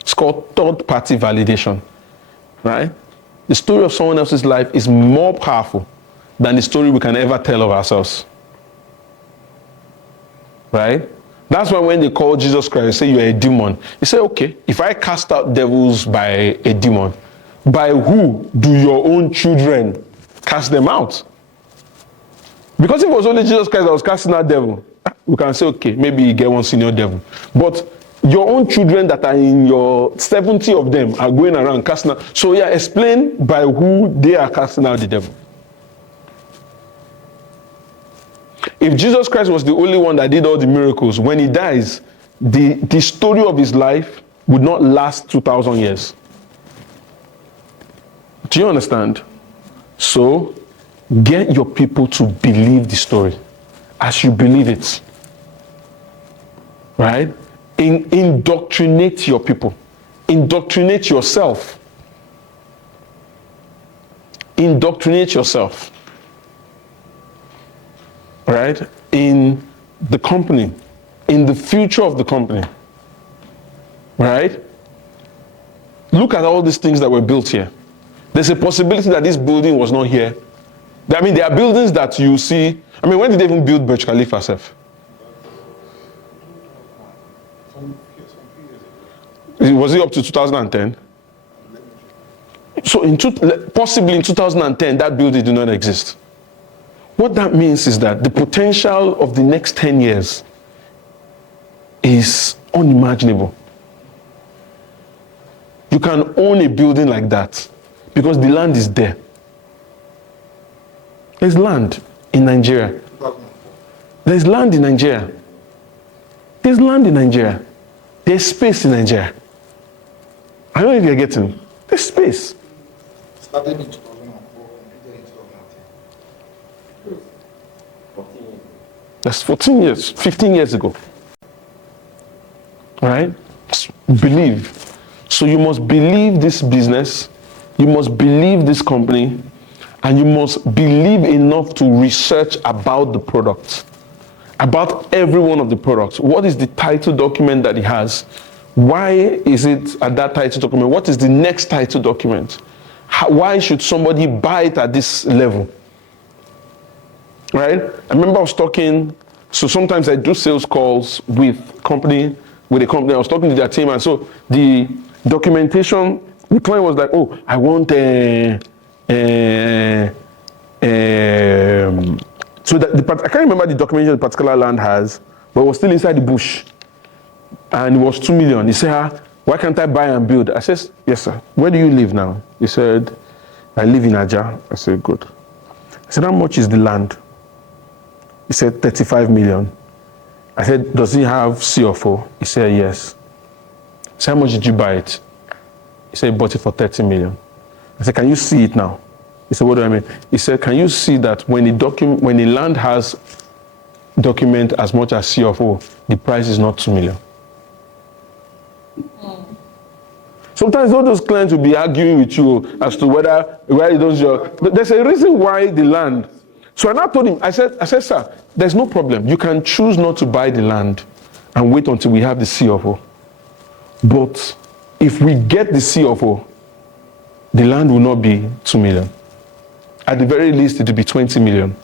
It's called third-party validation, right? The story of someone else's life is more powerful than the story we can ever tell of ourselves, right? That's why when they call Jesus Christ, they say you're a demon. You say, okay, if I cast out devils by a demon, by who do your own children cast them out? Because if it was only Jesus Christ that was casting out devil, we can say, okay, maybe you get one senior devil. But your own children that are in your 70 of them are going around casting out. So yeah, explain by who they are casting out the devil. If Jesus Christ was the only one that did all the miracles, when he dies, the story of his life would not last 2,000 years. Do you understand? So, get your people to believe the story as you believe it. Right? Indoctrinate your people. Indoctrinate yourself. Indoctrinate yourself. right? In the company, in the future of the company, right? Look at all these things that were built here. There's a possibility that this building was not here. I mean, there are buildings that you see. I mean, when did they even build Burj Khalifa, Sef? Was it up to 2010? So possibly in 2010, that building did not exist. What that means is that the potential of the next 10 years is unimaginable. You can own a building like that because the land is there. There's land in Nigeria. There's land in Nigeria. There's land in Nigeria. There's space in Nigeria. I don't know if you're getting. There's space. Started in 2004, completed in 2010. That's 14 years, 15 years ago. All right? Believe. So you must believe this business, you must believe this company, and you must believe enough to research about the product, about every one of the products. What is the title document that it has? Why is it at that title document? What is the next title document? Why should somebody buy it at this level? Right? I remember I was talking, so sometimes I do sales calls with a company. I was talking to their team, and so the documentation, the client was like, oh, I want so that I can't remember the documentation the particular land has, but it was still inside the bush. And it was 2 million. He said, why can't I buy and build? I said, yes, sir. Where do you live now? He said, I live in Aja. I said, good. I said, how much is the land? He said, 35 million. I said, does he have CFO? He said, yes. I said, how much did you buy it? He said, he bought it for 30 million. I said, can you see it now? He said, what do I mean? He said, can you see that when the land has document as much as CFO, the price is not 2 million? Sometimes all those clients will be arguing with you as to where it does your. There's a reason why the land. So I now told him, I said, sir, there's no problem. You can choose not to buy the land and wait until we have the CFO. But if we get the CFO, the land will not be 2 million. At the very least, it will be 20 million.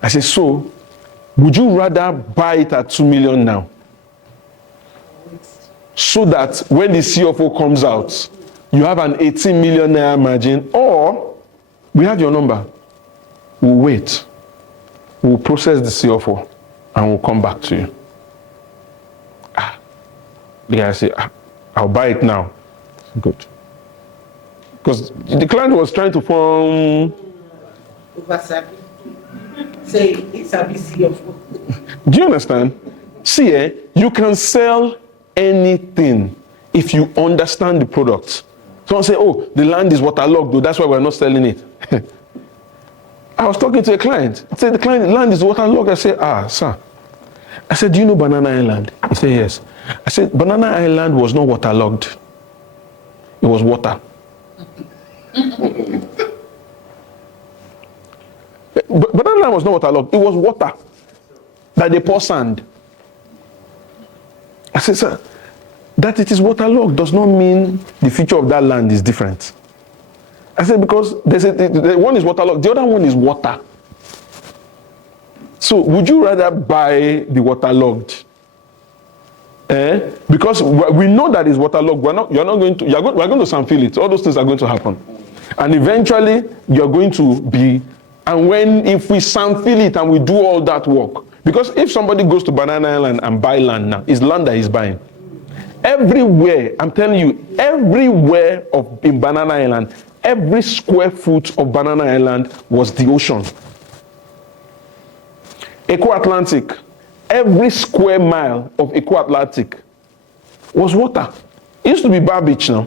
I said, so would you rather buy it at 2 million now? So that when the CFO comes out, you have an 18 million naira margin, or we have your number. We'll wait. We'll process the CFO and we'll come back to you. The guy said, I'll buy it now. Good. Because the client was trying to form. Say it's a CFO. Do you understand? See, you can sell anything if you understand the product. Someone say, oh, the land is waterlogged, though, that's why we're not selling it. I was talking to a client. He said, the land is waterlogged. I said, sir. I said, do you know Banana Island? He said, yes. I said, Banana Island was not waterlogged. It was water. Banana Island was not waterlogged. It was water that they pour sand. I said, sir, that it is waterlogged does not mean the feature of that land is different. I said, because the one is waterlogged, the other one is water. So would you rather buy the waterlogged? Because we know that it's waterlogged. We're going to sample it. All those things are going to happen. And eventually you're going to be, and if we sample it and we do all that work, because if somebody goes to Banana Island and buy land now, it's land that he's buying. Everywhere, I'm telling you, everywhere in Banana Island, every square foot of Banana Island was the ocean. Eco Atlantic, every square mile of Eco Atlantic was water. It used to be Bar Beach now.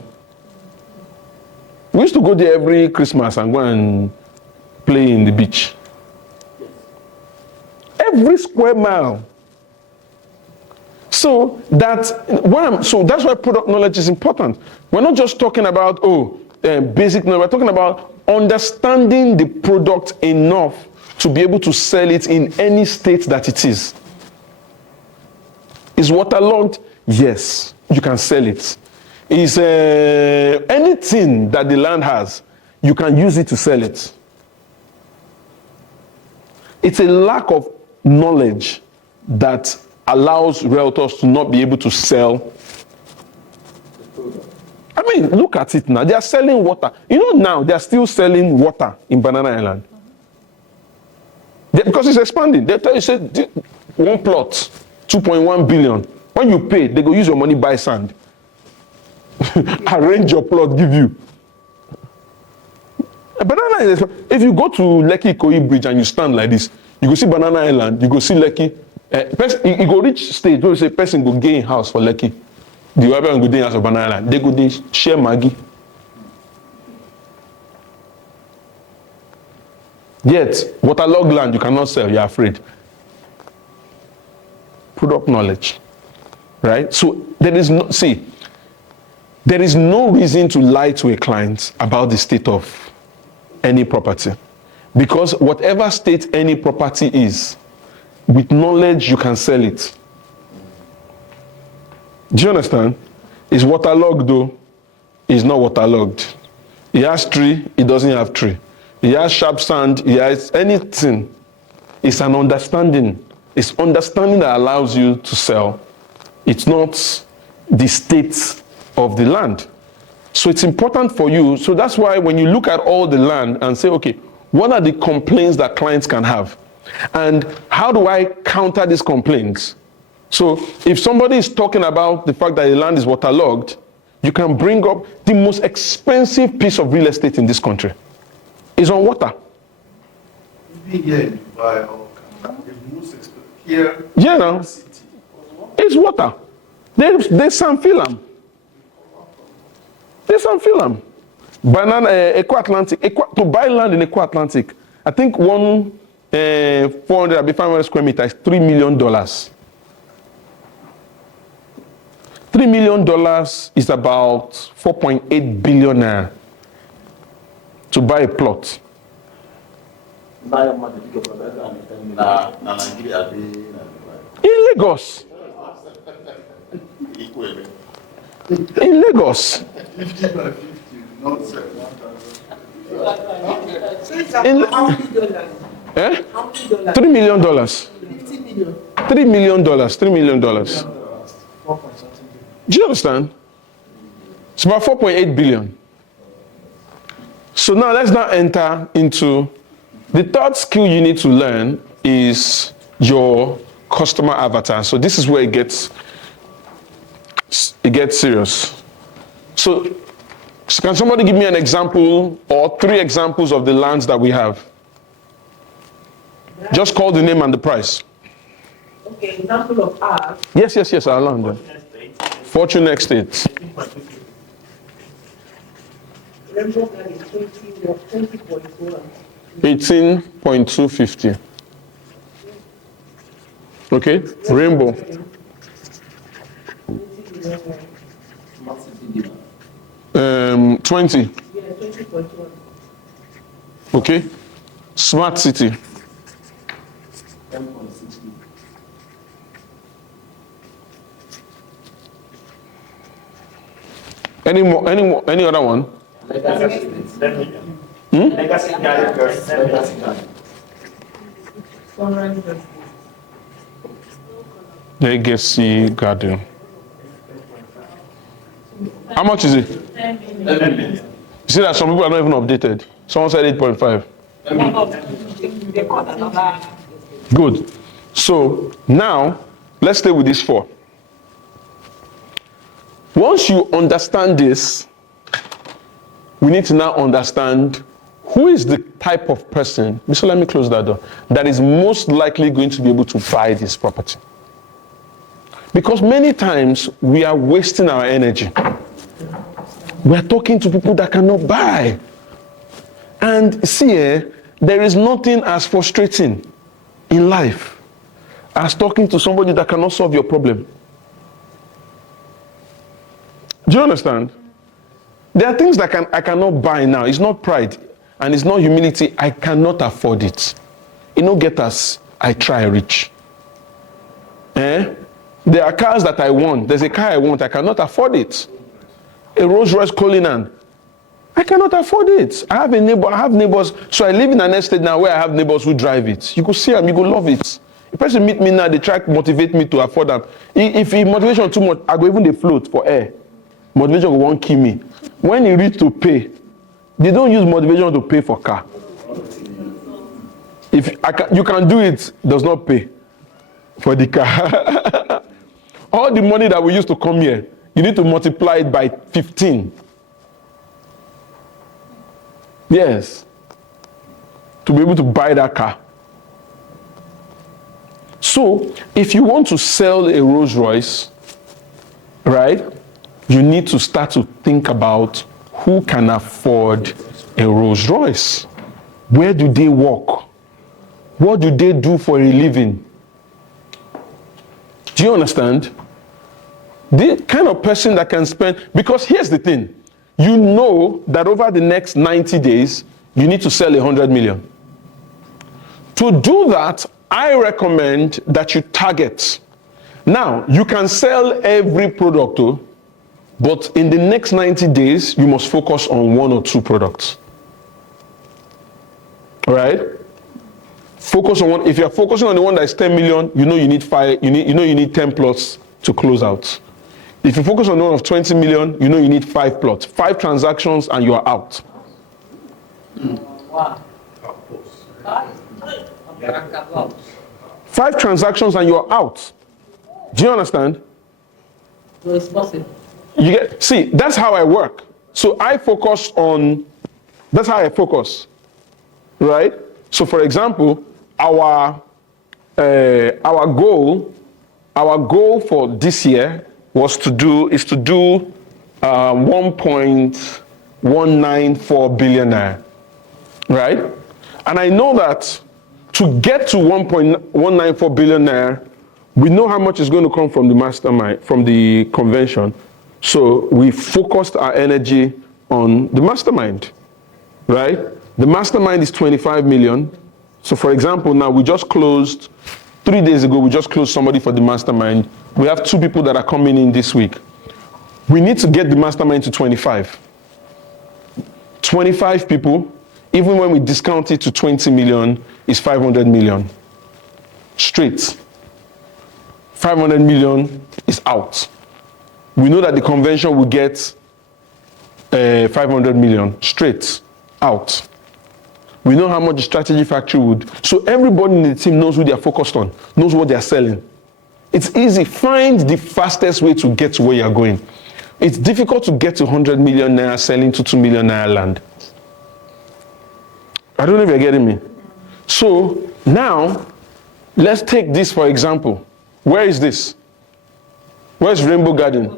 We used to go there every Christmas and go and play in the beach. Every square mile. So that's why product knowledge is important. We're not just talking about basic knowledge. We're talking about understanding the product enough to be able to sell it in any state that it is. Is waterlogged? Yes, you can sell it. Is anything that the land has, you can use it to sell it. It's a lack of knowledge that allows realtors to not be able to sell. I mean, look at it now. They are selling water. You know, now they are still selling water in Banana Island. Because it's expanding. They tell you, say, one plot, 2.1 billion. When you pay, they go use your money, buy sand. Arrange your plot, give you. Banana Island, if you go to Lekki Ikoyi Bridge and you stand like this, you go see Banana Island, you go see Lekki. You go reach stage where you say person go gain house for Lekki. The other one go gain house for Banana Island. They go share Maggie. Yet, waterlogged land you cannot sell, you're afraid. Product knowledge. Right? So there is no reason to lie to a client about the state of any property. Because whatever state any property is, with knowledge you can sell it. Do you understand? It's waterlogged though, it's not waterlogged. It has tree, it doesn't have tree. It has sharp sand, it has anything. It's an understanding. It's understanding that allows you to sell. It's not the state of the land. So it's important for you. So that's why when you look at all the land and say, okay, what are the complaints that clients can have? And how do I counter these complaints? So if somebody is talking about the fact that the land is waterlogged, you can bring up the most expensive piece of real estate in this country. It's on water. Even here in Dubai or Canada, the most expensive here. Yeah, now. It's water. They some film. They some film. Banana, Eco Atlantic. To buy land in Eco Atlantic, I think 400 square meters is $3 million. $3 million is about 4.8 billion naira to buy a plot. In Lagos. In Lagos. 50 by 50, not 7. How many dollars? Eh? How many dollars? $3 million. 50 million. $3 million. $3 million. Do you understand? It's about 4.8 billion. So now let's now enter into the third skill you need to learn is your customer avatar. So this is where it gets serious. So can somebody give me an example or 3 examples of the lands that we have? Just call the name and the price. Okay, example of ours. Yes, our land. Fortune Estate. Rainbow Land is 20.1. 18.250. Okay, Rainbow. 20. Yeah, 20.1. Okay, Smart City. 10.60. Any other one? Legacy 10 million. Legacy Garden, 10 million. Sunrise Estate. Legacy Garden. How much is it? 10 million. 10 million. You see that some people are not even updated. Someone said 8.5. They got another. Good. So now let's stay with these 4. Once you understand this, we need to now understand who is the type of person, so let me close that door, that is most likely going to be able to buy this property. Because many times we are wasting our energy. We are talking to people that cannot buy. And see, there is nothing as frustrating in life as talking to somebody that cannot solve your problem. Do you understand? There are things that I cannot buy now. It's not pride and it's not humility. I cannot afford it. you know, get us, I try reach. There are cars that I want. There's a car I want, I cannot afford it. A Rolls Royce Cullinan, I cannot afford it. I have neighbors. So I live in an estate now where I have neighbors who drive it. You could see them, you could love it. The person meet me now, they try to motivate me to afford them. If motivation too much, I go even they float for air. Motivation won't kill me. When you reach to pay, they don't use motivation to pay for car. If you can do it, does not pay for the car. All the money that we used to come here, you need to multiply it by 15. Yes. To be able to buy that car. So, if you want to sell a Rolls Royce, right, you need to start to think about who can afford a Rolls Royce. Where do they work? What do they do for a living? Do you understand? The kind of person that can spend, because here's the thing, you know that over the next 90 days, you need to sell 100 million. To do that, I recommend that you target. Now, you can sell every product, but in the next 90 days, you must focus on 1 or 2 products. All right? Focus on one. If you're focusing on the one that is 10 million, you know you need 5, you need 10 plots to close out. If you focus on one of 20 million, you know you need 5 plots. 5 transactions and you are out. Wow. 5 transactions and you are out. Do you understand? So it's possible. See, that's how I work. So I focus on, that's how I focus, right? So for example, our goal for this year is to do 1.194 billion naira, right? And I know that to get to 1.194 billion naira, we know how much is going to come from the mastermind, from the convention. So we focused our energy on the mastermind, right? The mastermind is 25 million. So for example, now we just closed, 3 days ago, we just closed somebody for the mastermind. We have 2 people that are coming in this week. We need to get the mastermind to 25. 25 people, even when we discount it to 20 million, is 500 million. Straight. 500 million is out. We know that the convention will get 500 million straight out. We know how much the strategy factory would. So everybody in the team knows who they are focused on, knows what they are selling. It's easy. Find the fastest way to get to where you're going. It's difficult to get to 100 million naira selling to 2 million naira land. I don't know if you're getting me. So now, let's take this for example. Where is this? Where's Rainbow Garden?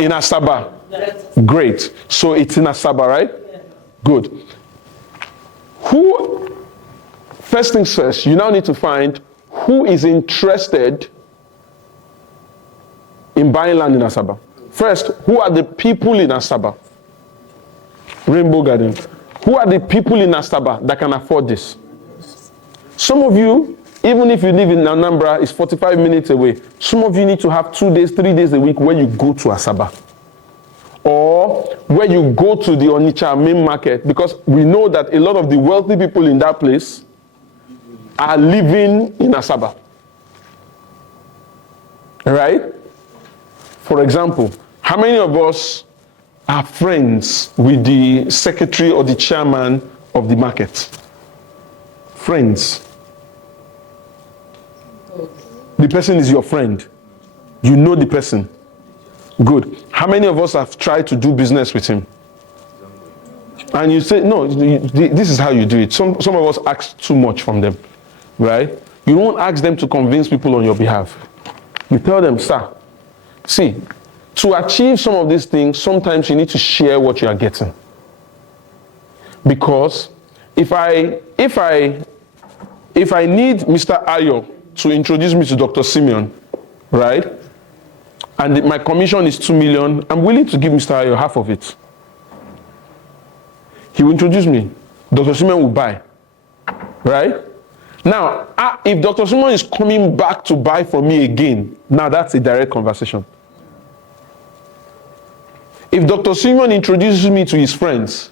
In Asaba. Great. So it's in Asaba, right? Good. First things first, you now need to find who is interested in buying land in Asaba. First, who are the people in Asaba? Rainbow Garden. Who are the people in Asaba that can afford this? Some of you, even if you live in Anambra, it's 45 minutes away. Some of you need to have 2 days, 3 days a week where you go to Asaba. Or where you go to the Onitsha main market, because we know that a lot of the wealthy people in that place are living in Asaba. Right? For example, how many of us are friends with the secretary or the chairman of the market? Friends. The person is your friend. You know the person. Good. How many of us have tried to do business with him? And you say, no, this is how you do it. Some of us ask too much from them, right? You don't ask them to convince people on your behalf. You tell them, sir, see, to achieve some of these things, sometimes you need to share what you are getting. Because if I need Mr. Ayo to introduce me to Dr. Simeon, right? And my commission is 2 million, I'm willing to give Mr. Ayo half of it. He will introduce me. Dr. Simon will buy. Right? Now, if Dr. Simon is coming back to buy from me again, now that's a direct conversation. If Dr. Simon introduces me to his friends,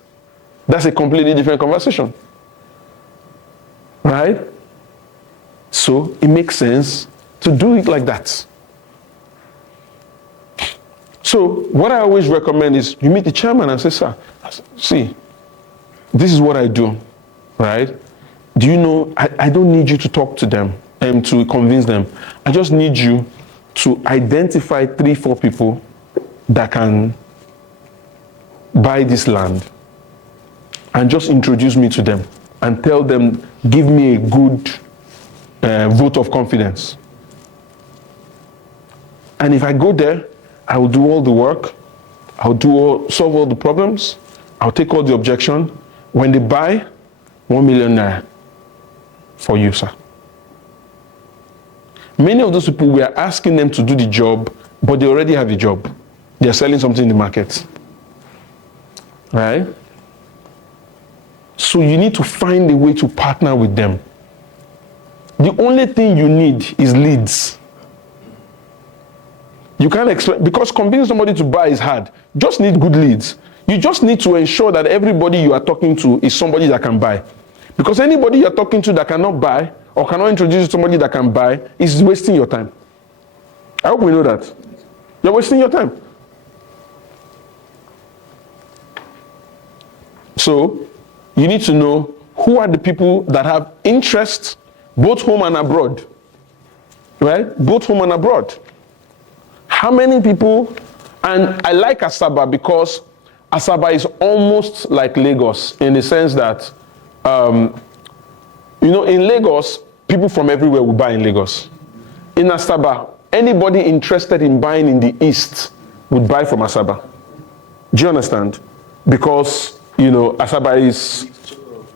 that's a completely different conversation. Right? So it makes sense to do it like that. So what I always recommend is you meet the chairman and say, sir, see, this is what I do, right? Do you know, I don't need you to talk to them and to convince them. I just need you to identify 3-4 people that can buy this land and just introduce me to them and tell them, give me a good vote of confidence. And if I go there, I will do all the work, solve all the problems, I'll take all the objection. When they buy, 1 million naira for you, sir. Many of those people, we are asking them to do the job, but they already have a job. They're selling something in the market. Right? So you need to find a way to partner with them. The only thing you need is leads. You can't explain, because convincing somebody to buy is hard. Just need good leads. You just need to ensure that everybody you are talking to is somebody that can buy. Because anybody you're talking to that cannot buy or cannot introduce somebody that can buy is wasting your time. I hope we know that. You're wasting your time. So, you need to know who are the people that have interest, both home and abroad. Right? Both home and abroad. How many people, and I like Asaba because Asaba is almost like Lagos in the sense that, in Lagos, people from everywhere will buy in Lagos. In Asaba, anybody interested in buying in the East would buy from Asaba. Do you understand? Because, Asaba is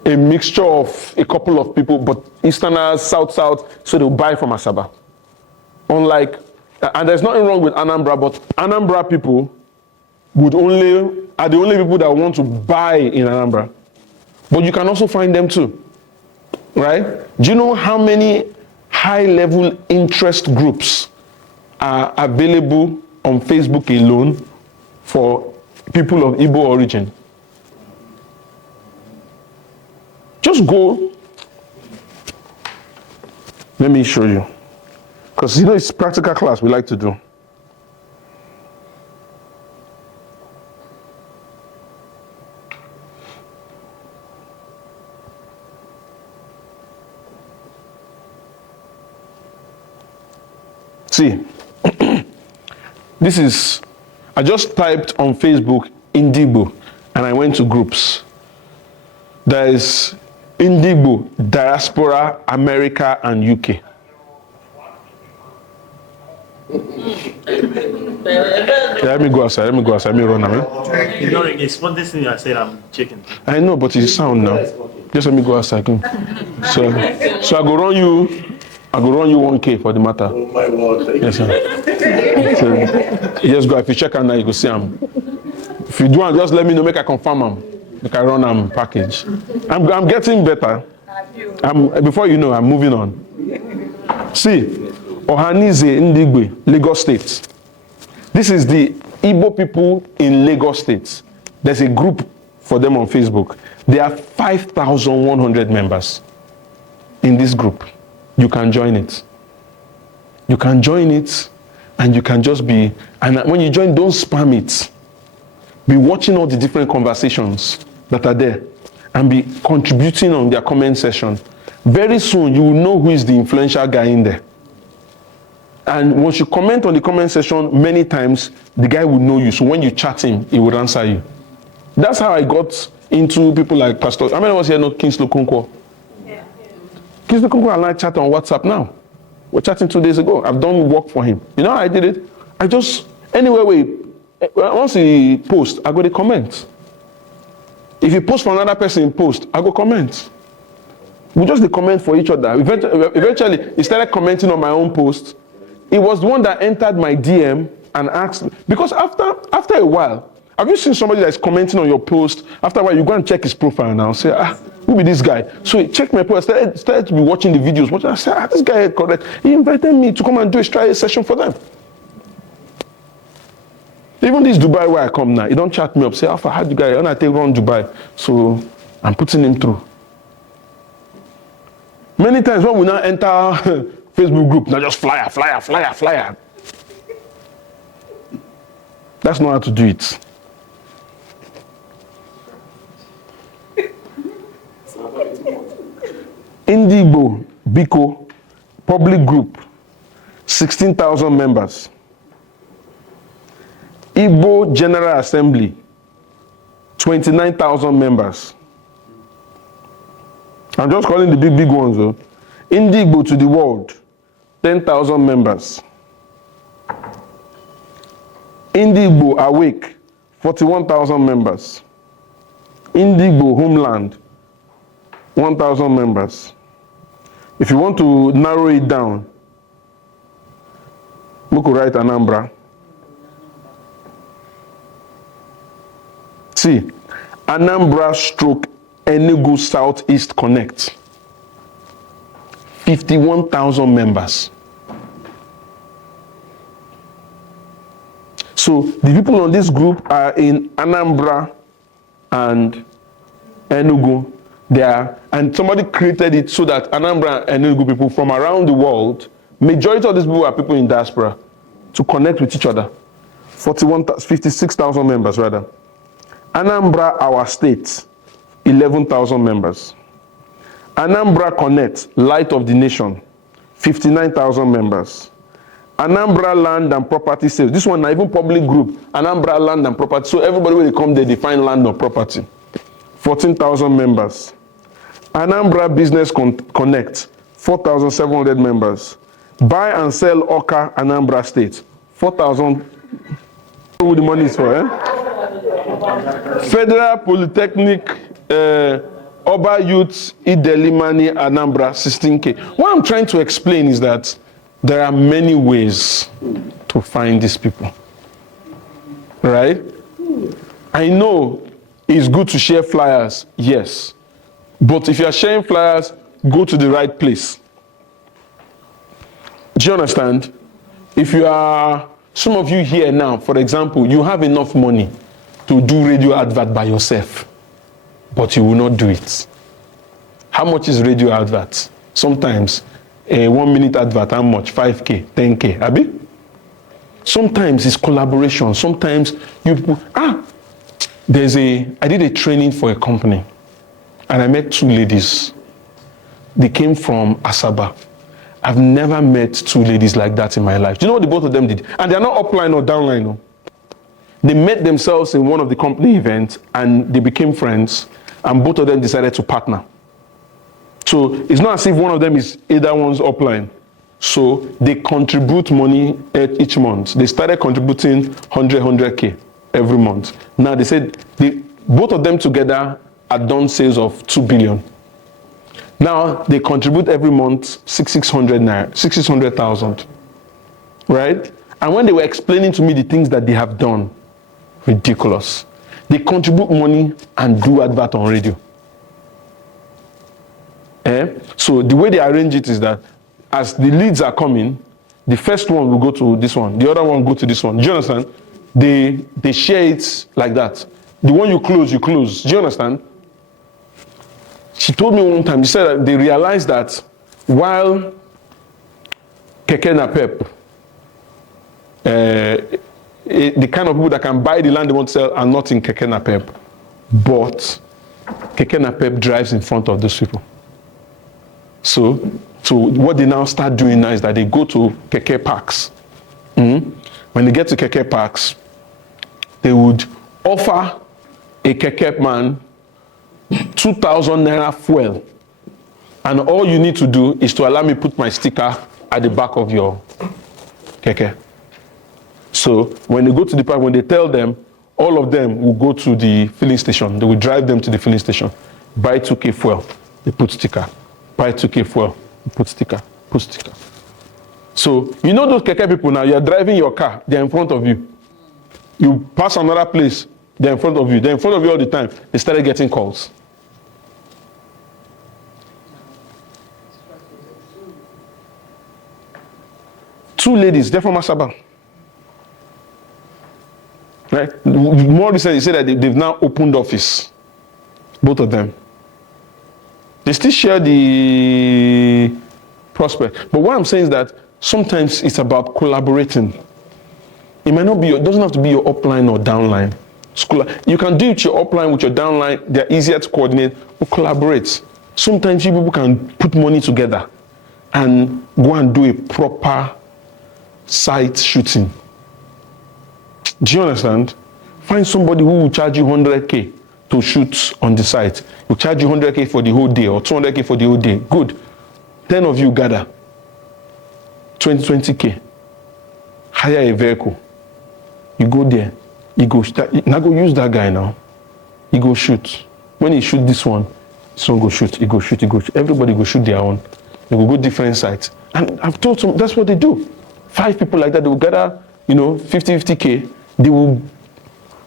a mixture of a couple of people, but Easterners, South, so they'll buy from Asaba. Unlike, and there's nothing wrong with Anambra, but Anambra people are the only people that want to buy in Anambra. But you can also find them too, right? Do you know how many high-level interest groups are available on Facebook alone for people of Igbo origin? Just go. Let me show you. Because it's practical class we like to do. See, I just typed on Facebook Indigbo and I went to groups. There is Indigbo, Diaspora, America, and UK. Let me go outside, let me run now. It's one this thing I said I'm checking. I know, but it's sound now. Just let me go outside. So I go run you 1K for the matter. Oh my word. Yes, sir. So, you just go, if you check out now, you go see them. If you do it, just let me know, make I confirm them. Make I run them package. I'm getting better. Before you know, I'm moving on. See. Ohanize Ndigbe, Lagos State. This is the Igbo people in Lagos State. There's a group for them on Facebook. There are 5,100 members in this group. You can join it. You can join it and you can just be, and when you join, don't spam it. Be watching all the different conversations that are there and be contributing on their comment section. Very soon you will know who is the influential guy in there. And once you comment on the comment section many times, the guy will know you. So when you chat him, he will answer you. That's how I got into people like Pastor. How many of us here know Kingsley Okonkwo? Yeah. Kingsley Okonkwo and I chat on WhatsApp now. We're chatting 2 days ago. I've done work for him. You know how I did it? I just, once he posts, I go to comment. If he posts for another person post, I go comment. We just comment for each other. Eventually, he started commenting on my own post. He was the one that entered my DM and asked, because after a while, have you seen somebody that's commenting on your post? After a while, you go and check his profile now. Say, Who be this guy? So he checked my profile, started to be watching the videos. I said, this guy is correct. He invited me to come and do a trial session for them. Even this Dubai where I come now, he don't chat me up, say, Alpha, how do you guys, when I take run Dubai, so I'm putting him through. Many times when we now enter Facebook group, now just flyer. That's not how to do it. Indigo Biko public group, 16,000 members. Igbo General Assembly, 29,000 members. I'm just calling the big ones though. Indigo to the world, 10,000 members. Indigo Awake, 41,000 members. Indigo Homeland, 1,000 members. If you want to narrow it down, we could write Anambra. See, Anambra stroke Enugu Southeast Connect, 51,000 members. So the people on this group are in Anambra and Enugu. And somebody created it so that Anambra and Enugu people from around the world, majority of these people are people in diaspora, to connect with each other. 56,000 members rather. Anambra, our state, 11,000 members. Anambra Connect, Light of the Nation, 59,000 members. Anambra Land and Property Sales. This one, not even public group. Anambra Land and Property. So everybody when they come there, they find land or property. 14,000 members. Anambra Business Connect, 4,700 members. Buy and Sell Oka, Anambra State, 4,000. Who the money is for, eh? Federal Polytechnic, Oba Youth, Idelimani, Anambra, 16K. What I'm trying to explain is that there are many ways to find these people. Right? I know it's good to share flyers, yes. But if you are sharing flyers, go to the right place. Do you understand? If you are, some of you here now, for example, you have enough money to do radio advert by yourself, but you will not do it. How much is radio advert? Sometimes a 1 minute advert, how much? 5K, 10K, Abi? Sometimes it's collaboration. Sometimes you, I did a training for a company and I met two ladies. They came from Asaba. I've never met two ladies like that in my life. Do you know what the both of them did? And they're not upline or downline. No. They met themselves in one of the company events and they became friends and both of them decided to partner. So it's not as if one of them is either one's upline. So they contribute money each month. They started contributing 100K every month. Now they said both of them together had done sales of 2 billion. Now they contribute every month 600,000. Right? And when they were explaining to me the things that they have done, ridiculous. They contribute money and do advert on radio. So the way they arrange it is that as the leads are coming, the first one will go to this one, the other one go to this one. Do you understand? They share it like that. The one you close, you close. Do you understand? She told me one time, she said that they realized that while Keke Napep, the kind of people that can buy the land they want to sell are not in Keke Napep, but Keke Napep drives in front of those people. So what they now start doing now is that they go to Keke parks. When they get to Keke parks, they would offer a Keke man 2,000 naira fuel. And all you need to do is to allow me put my sticker at the back of your Keke. So when they go to the park, when they tell them, all of them will go to the filling station. They will drive them to the filling station. Buy 2K fuel, they put sticker. Buy 2K fuel, put sticker, put sticker. So, you know those Keke people now, you're driving your car, they're in front of you. You pass another place, they're in front of you. They're in front of you all the time. They started getting calls. 2 ladies, they're from Asaba. Right? More recently, they say that they've now opened office. Both of them. They still share the prospect. But what I'm saying is that sometimes it's about collaborating. It might not be it doesn't have to be your upline or downline. You can do it your upline with your downline. They're easier to coordinate or collaborate. Sometimes you people can put money together and go and do a proper site shooting. Do you understand? Find somebody who will charge you 100K to shoot on the site. He'll charge you 100K for the whole day or 200K for the whole day. Good. 10 of you gather. 20K. Hire a vehicle. You go there. You go now go use that guy now. He go shoot. When he shoot this one go shoot. He go shoot. He go shoot. Everybody go shoot their own. They will go different sites. And I've told some that's what they do. 5 people like that, they will gather, 50K. They will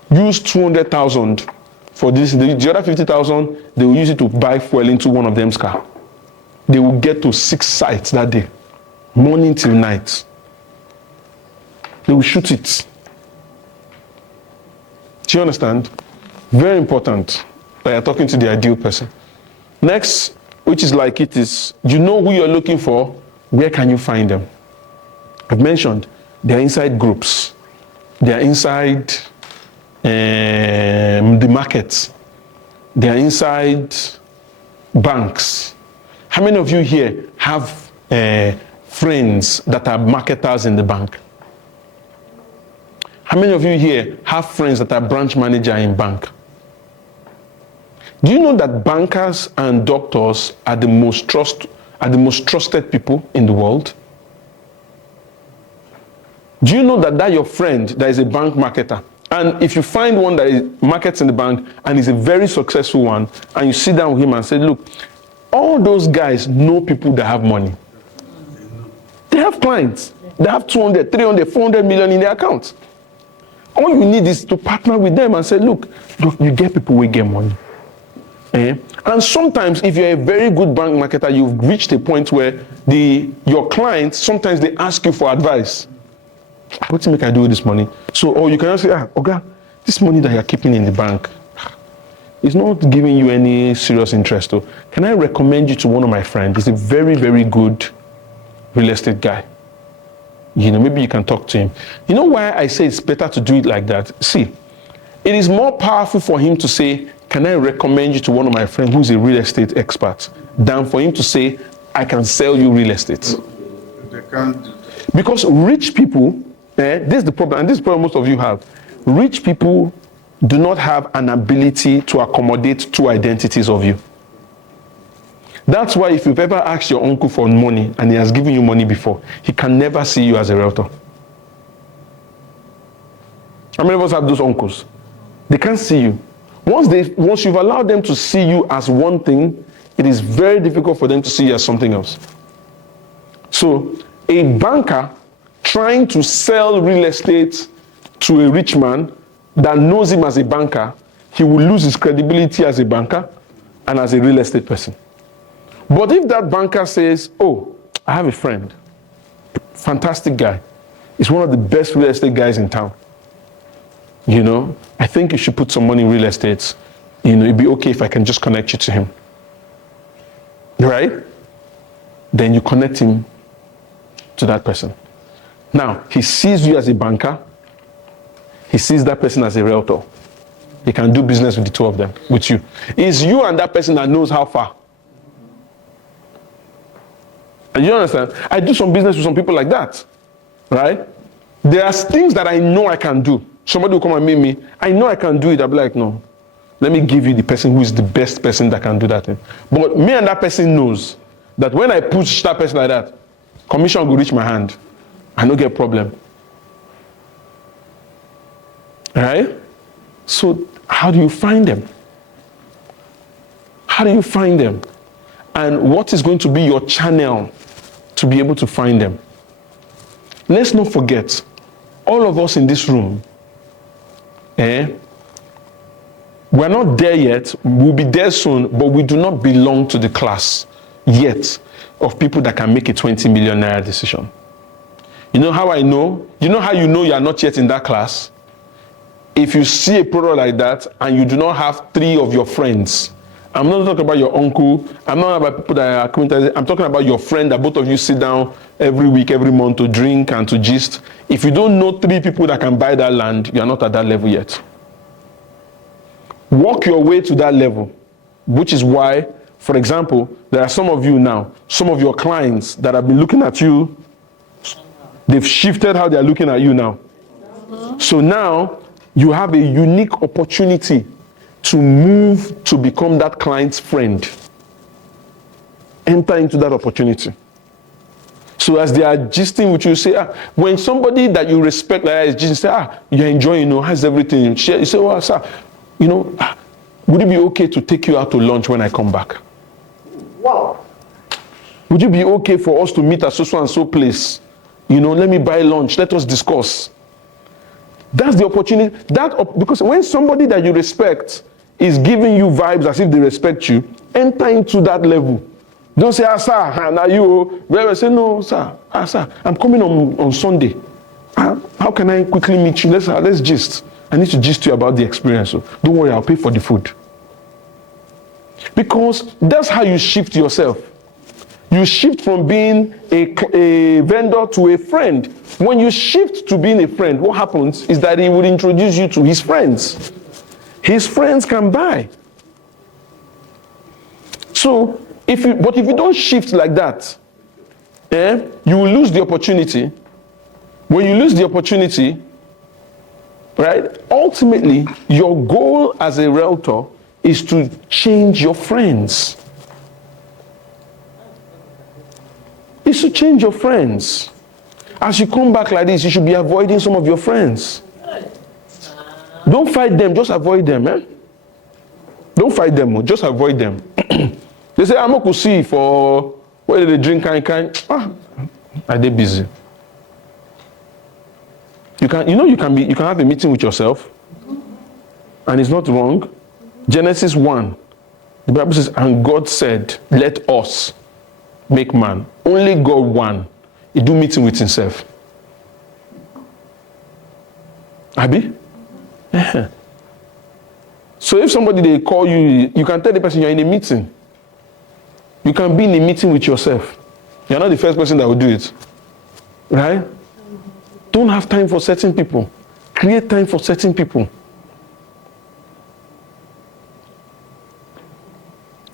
use 200,000 for this. The other 50,000, they will use it to buy fuel into one of them's car. They will get to 6 sites that day, morning till night. They will shoot it. Do you understand? Very important that you're talking to the ideal person. Next, which is like it is, you know who you're looking for, where can you find them? I've mentioned they're inside groups. They're inside the markets. They're inside banks. How many of you here have friends that are marketers in the bank? How many of you here have friends that are branch manager in bank? Do you know that bankers and doctors are the most trusted people in the world? Do you know that your friend that is a bank marketer, and if you find one that markets in the bank and is a very successful one, and you sit down with him and say, look, all those guys know people that have money. They have clients. They have 200, 300, 400 million in their accounts. All you need is to partner with them and say, look, you get people who get money. And sometimes if you're a very good bank marketer, you've reached a point where your clients, sometimes they ask you for advice. What do you make I do with this money? So, or you can just say, Oga, this money that you're keeping in the bank is not giving you any serious interest. So, can I recommend you to one of my friends? He's a very, very good real estate guy. Maybe you can talk to him. You know why I say it's better to do it like that? See, it is more powerful for him to say, can I recommend you to one of my friends who's a real estate expert, than for him to say, I can sell you real estate. They can't do that. Because rich people, this is the problem, and this is the problem most of you have. Rich people do not have an ability to accommodate 2 identities of you. That's why if you've ever asked your uncle for money and he has given you money before, he can never see you as a realtor. How many of us have those uncles? They can't see you. Once you've allowed them to see you as one thing, it is very difficult for them to see you as something else. So, a banker trying to sell real estate to a rich man that knows him as a banker, he will lose his credibility as a banker and as a real estate person. But if that banker says, oh, I have a friend, fantastic guy, he's one of the best real estate guys in town. I think you should put some money in real estate. It'd be okay if I can just connect you to him. Right? Then you connect him to that person. Now, he sees you as a banker. He sees that person as a realtor. He can do business with the 2 of them, with you. It's you and that person that knows how far. And you understand? I do some business with some people like that. Right? There are things that I know I can do. Somebody will come and meet me. I know I can do it. I'll be like, no. Let me give you the person who is the best person that can do that thing. But me and that person knows that when I push that person like that, commission will reach my hand. I don't get a problem. Right? So how do you find them? How do you find them? And what is going to be your channel to be able to find them? Let's not forget, all of us in this room, we're not there yet. We'll be there soon, but we do not belong to the class yet of people that can make a 20 million naira decision. You know how I know? You know how you know you are not yet in that class? If you see a product like that and you do not have 3 of your friends, I'm not talking about your uncle, I'm not about people that are acquaintances, I'm talking about your friend that both of you sit down every week, every month to drink and to gist. If you don't know 3 people that can buy that land, you are not at that level yet. Work your way to that level, which is why, for example, there are some of you now, some of your clients that have been looking at you, they've shifted how they're looking at you now. So now, you have a unique opportunity to move to become that client's friend. Enter into that opportunity. So as they are gisting with you, say, when somebody that you respect like that is gisting, say, you're enjoying, how's everything? You say, well, sir, would it be okay to take you out to lunch when I come back? Wow. Would it be okay for us to meet at so and so place? Let me buy lunch, let us discuss. That's the opportunity. Because when somebody that you respect is giving you vibes as if they respect you, enter into that level. Don't say, sir, now you. Say, no, sir, sir, I'm coming on Sunday. How can I quickly meet you? Let's gist. I need to gist you about the experience. So don't worry, I'll pay for the food. Because that's how you shift yourself. You shift from being a vendor to a friend. When you shift to being a friend, what happens is that he will introduce you to his friends. His friends can buy. So, if you don't shift like that, you will lose the opportunity. When you lose the opportunity, right, ultimately, your goal as a realtor is to change your friends. Is to change your friends. As you come back like this, you should be avoiding some of your friends. Don't fight them, just avoid them. Don't fight them, just avoid them. They say, I'm not going to see for whether they drink kind. Are they busy? You can have a meeting with yourself, and it's not wrong. Genesis 1, the Bible says, and God said, let us make man. Only God one. He do meeting with himself. Abi? Yeah. So if somebody they call you, you can tell the person you're in a meeting. You can be in a meeting with yourself. You're not the first person that will do it. Right? Don't have time for certain people. Create time for certain people.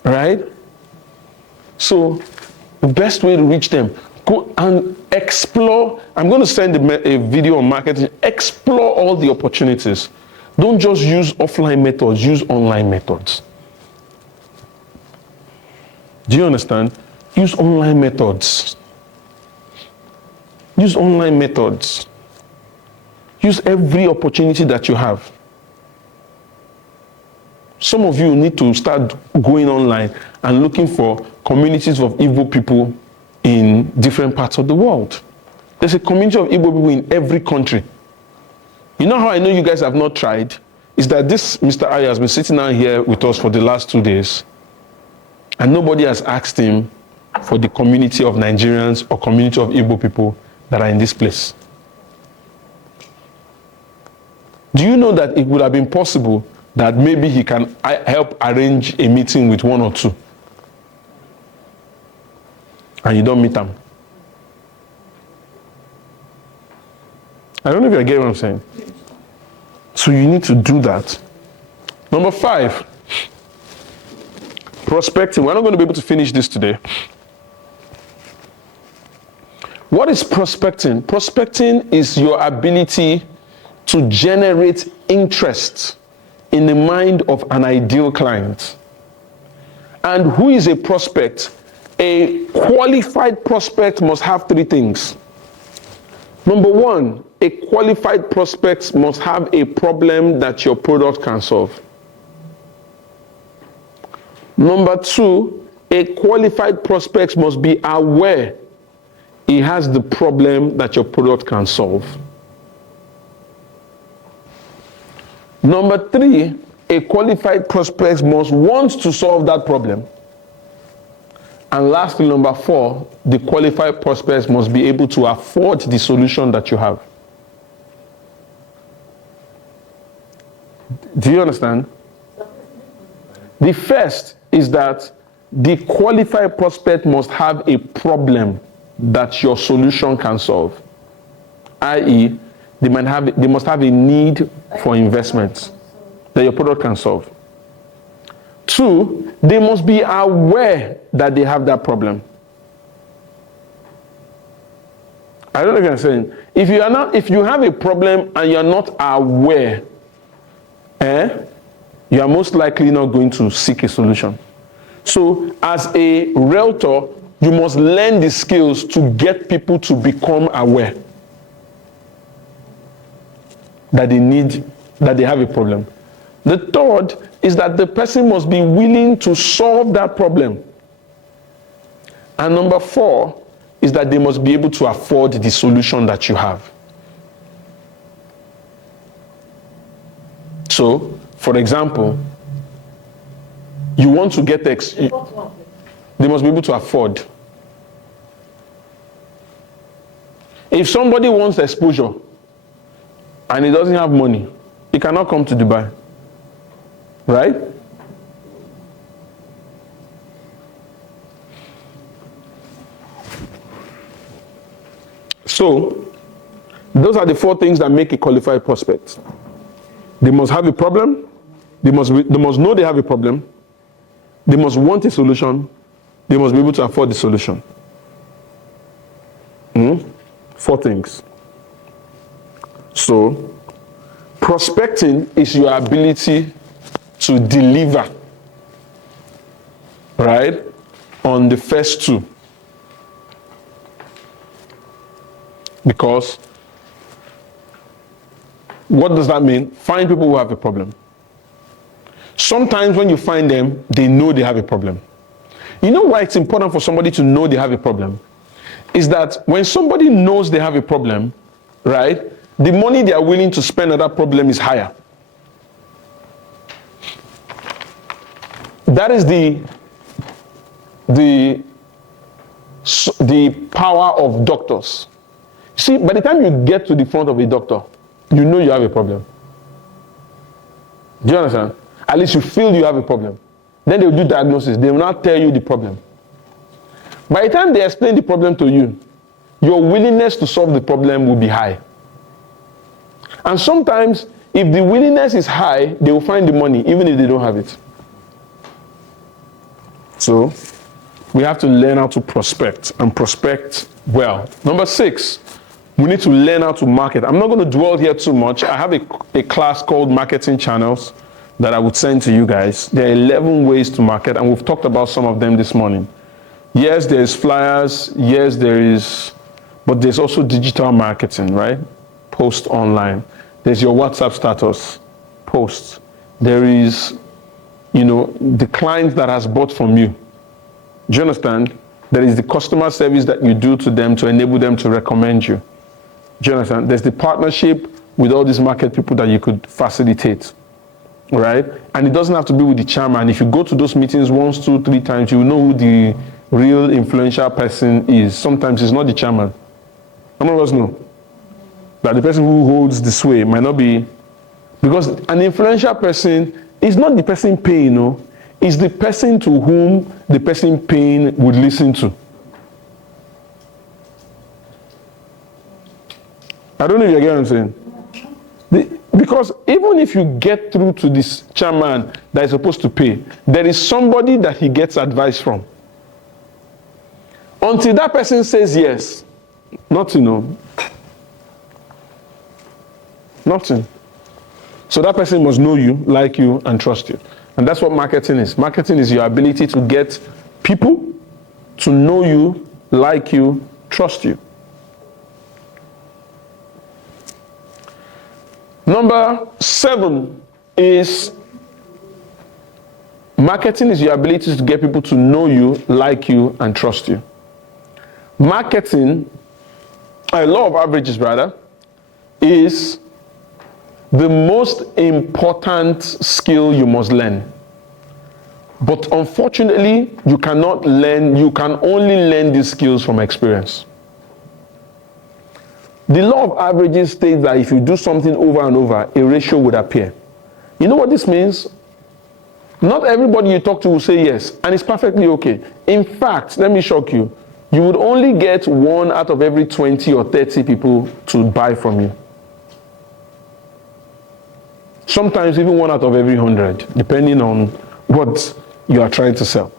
Right? So, the best way to reach them, go and explore. I'm going to send a video on marketing. Explore all the opportunities. Don't just use offline methods, use online methods. Do you understand? Use online methods. Use online methods. Use every opportunity that you have. Some of you need to start going online and looking for communities of Igbo people in different parts of the world. There's a community of Igbo people in every country. You know how I know you guys have not tried? Is that this Mr. Aya has been sitting down here with us for the last 2 days, and nobody has asked him for the community of Nigerians or community of Igbo people that are in this place. Do you know that it would have been possible that maybe he can help arrange a meeting with 1 or 2? And you don't meet them. I don't know if you're getting what I'm saying. So you need to do that. Number 5, prospecting. We're not going to be able to finish this today. What is prospecting? Prospecting is your ability to generate interest in the mind of an ideal client. And who is a prospect? A qualified prospect must have 3 things. Number 1, a qualified prospect must have a problem that your product can solve. Number 2, a qualified prospect must be aware he has the problem that your product can solve. Number 3, a qualified prospect must want to solve that problem. And lastly, number 4, the qualified prospects must be able to afford the solution that you have. Do you understand? The first is that the qualified prospect must have a problem that your solution can solve. I.e., they must have a need for investment that your product can solve. 2, they must be aware that they have that problem. I don't know if you're saying. If you have a problem and you're not aware, you are most likely not going to seek a solution. So as a realtor, you must learn the skills to get people to become aware that they have a problem. The third is that the person must be willing to solve that problem. And number 4 is that they must be able to afford the solution that you have. So, for example, you want to get they must be able to afford. If somebody wants exposure and he doesn't have money, he cannot come to Dubai. Right? So, those are the 4 things that make a qualified prospect. They must have a problem. They must know they have a problem. They must want a solution. They must be able to afford the solution. 4 things. So, prospecting is your ability to deliver, right, on the first 2. Because what does that mean? Find people who have a problem. Sometimes when you find them, they know they have a problem. You know why it's important for somebody to know they have a problem? Is that when somebody knows they have a problem, right, the money they are willing to spend on that problem is higher. That is the power of doctors. See, by the time you get to the front of a doctor, you know you have a problem. Do you understand? At least you feel you have a problem. Then they will do diagnosis. They will not tell you the problem. By the time they explain the problem to you, your willingness to solve the problem will be high. And sometimes, if the willingness is high, they will find the money, even if they don't have it. So, we have to learn how to prospect, and prospect well. Number 6, we need to learn how to market. I'm not going to dwell here too much. I have a class called Marketing Channels that I would send to you guys. There are 11 ways to market, and we've talked about some of them this morning. Yes, there's flyers. Yes, but there's also digital marketing, right? Post online. There's your WhatsApp status, post. There is, the client that has bought from you. Do you understand? There is the customer service that you do to them to enable them to recommend you. Do you understand? There's the partnership with all these market people that you could facilitate, right? And it doesn't have to be with the chairman. If you go to those meetings 1, 2, 3 times, you will know who the real influential person is. Sometimes it's not the chairman. How many of us know that the person who holds the sway might not be, because an influential person is not the person paying, it's the person to whom the person paying would listen to. I don't know if you get what I'm saying. Because even if you get through to this chairman that is supposed to pay, there is somebody that he gets advice from. Until that person says yes, nothing. Nothing. So that person must know you, like you, and trust you. And that's what marketing is. Marketing is your ability to get people to know you, like you, trust you. Number 7 is marketing is your ability to get people to know you, like you, and trust you. Marketing, a law of averages rather, is the most important skill you must learn. But unfortunately, you can only learn these skills from experience. The law of averages states that if you do something over and over, a ratio would appear. You know what this means? Not everybody you talk to will say yes, and it's perfectly okay. In fact, let me shock you. You would only get 1 out of every 20 or 30 people to buy from you. Sometimes even 1 out of every 100, depending on what you are trying to sell.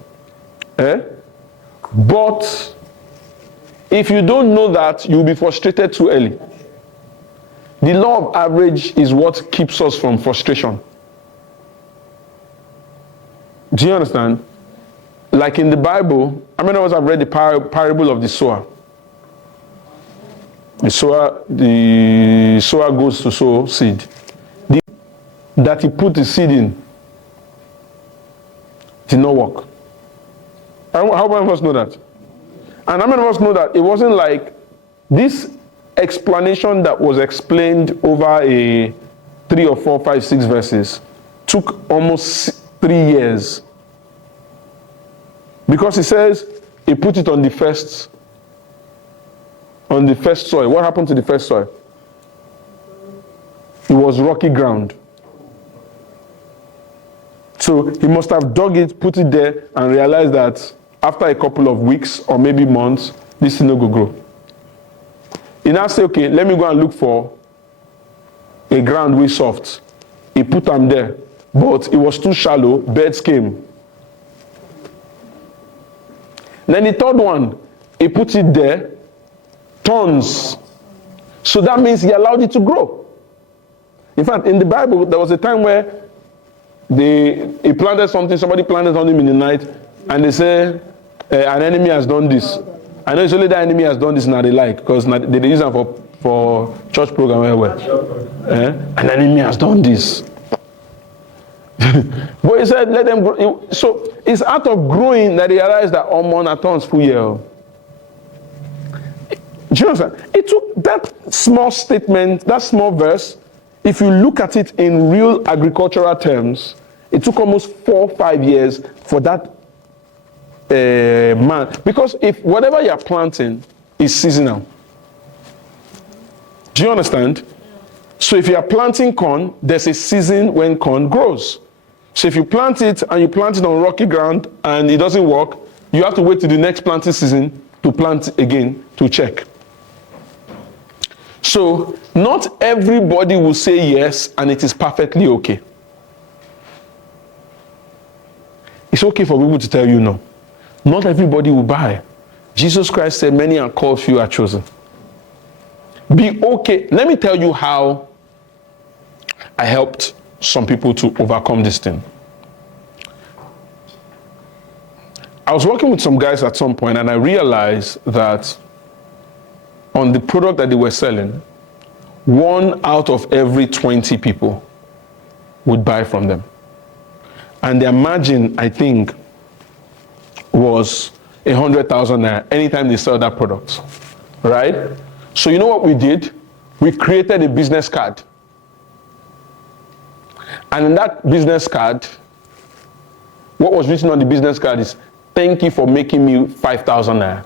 But if you don't know that, you'll be frustrated too early. The law of average is what keeps us from frustration. Do you understand? Like in the Bible, how many of us have read the parable of the sower? The sower goes to sow seed. That he put the seed in did not work. How many of us know that? And how many of us know that it wasn't like this explanation that was explained over a 3 or 4, 5, 6 verses took almost 3 years. Because he says he put it on the first soil. What happened to the first soil? It was rocky ground. So he must have dug it, put it there, and realized that after a couple of weeks or maybe months, this thing will grow. He now say, okay, let me go and look for a ground way soft. He put them there, but it was too shallow, birds came. Then the third one, he put it there, tons. So that means he allowed it to grow. In fact, in the Bible, there was a time where he planted something, somebody planted something in the night, and they say, an enemy has done this. I know it's only that enemy has done this now they like, because they use them for church program. An enemy has done this. But he said, let them grow. So it's out of growing that he realized that on a ton's full year. Do you understand? It took that small statement, that small verse. If you look at it in real agricultural terms, it took almost 4 or 5 years for that man. Because if whatever you're planting is seasonal. Do you understand? So if you are planting corn, there's a season when corn grows. So if you plant it and you plant it on rocky ground and it doesn't work, you have to wait till the next planting season to plant again to check. So not everybody will say yes and it is perfectly okay. It's okay for people to tell you no. Not everybody will buy. Jesus Christ said, many are called, few are chosen. Be okay. Let me tell you how I helped some people to overcome this thing. I was working with some guys at some point and I realized that on the product that they were selling, 1 out of every 20 people would buy from them. And their margin, I think, was 100,000 naira anytime they sell that product. Right? So you know what we did? We created a business card. And in that business card, what was written on the business card is, thank you for making me 5,000 naira.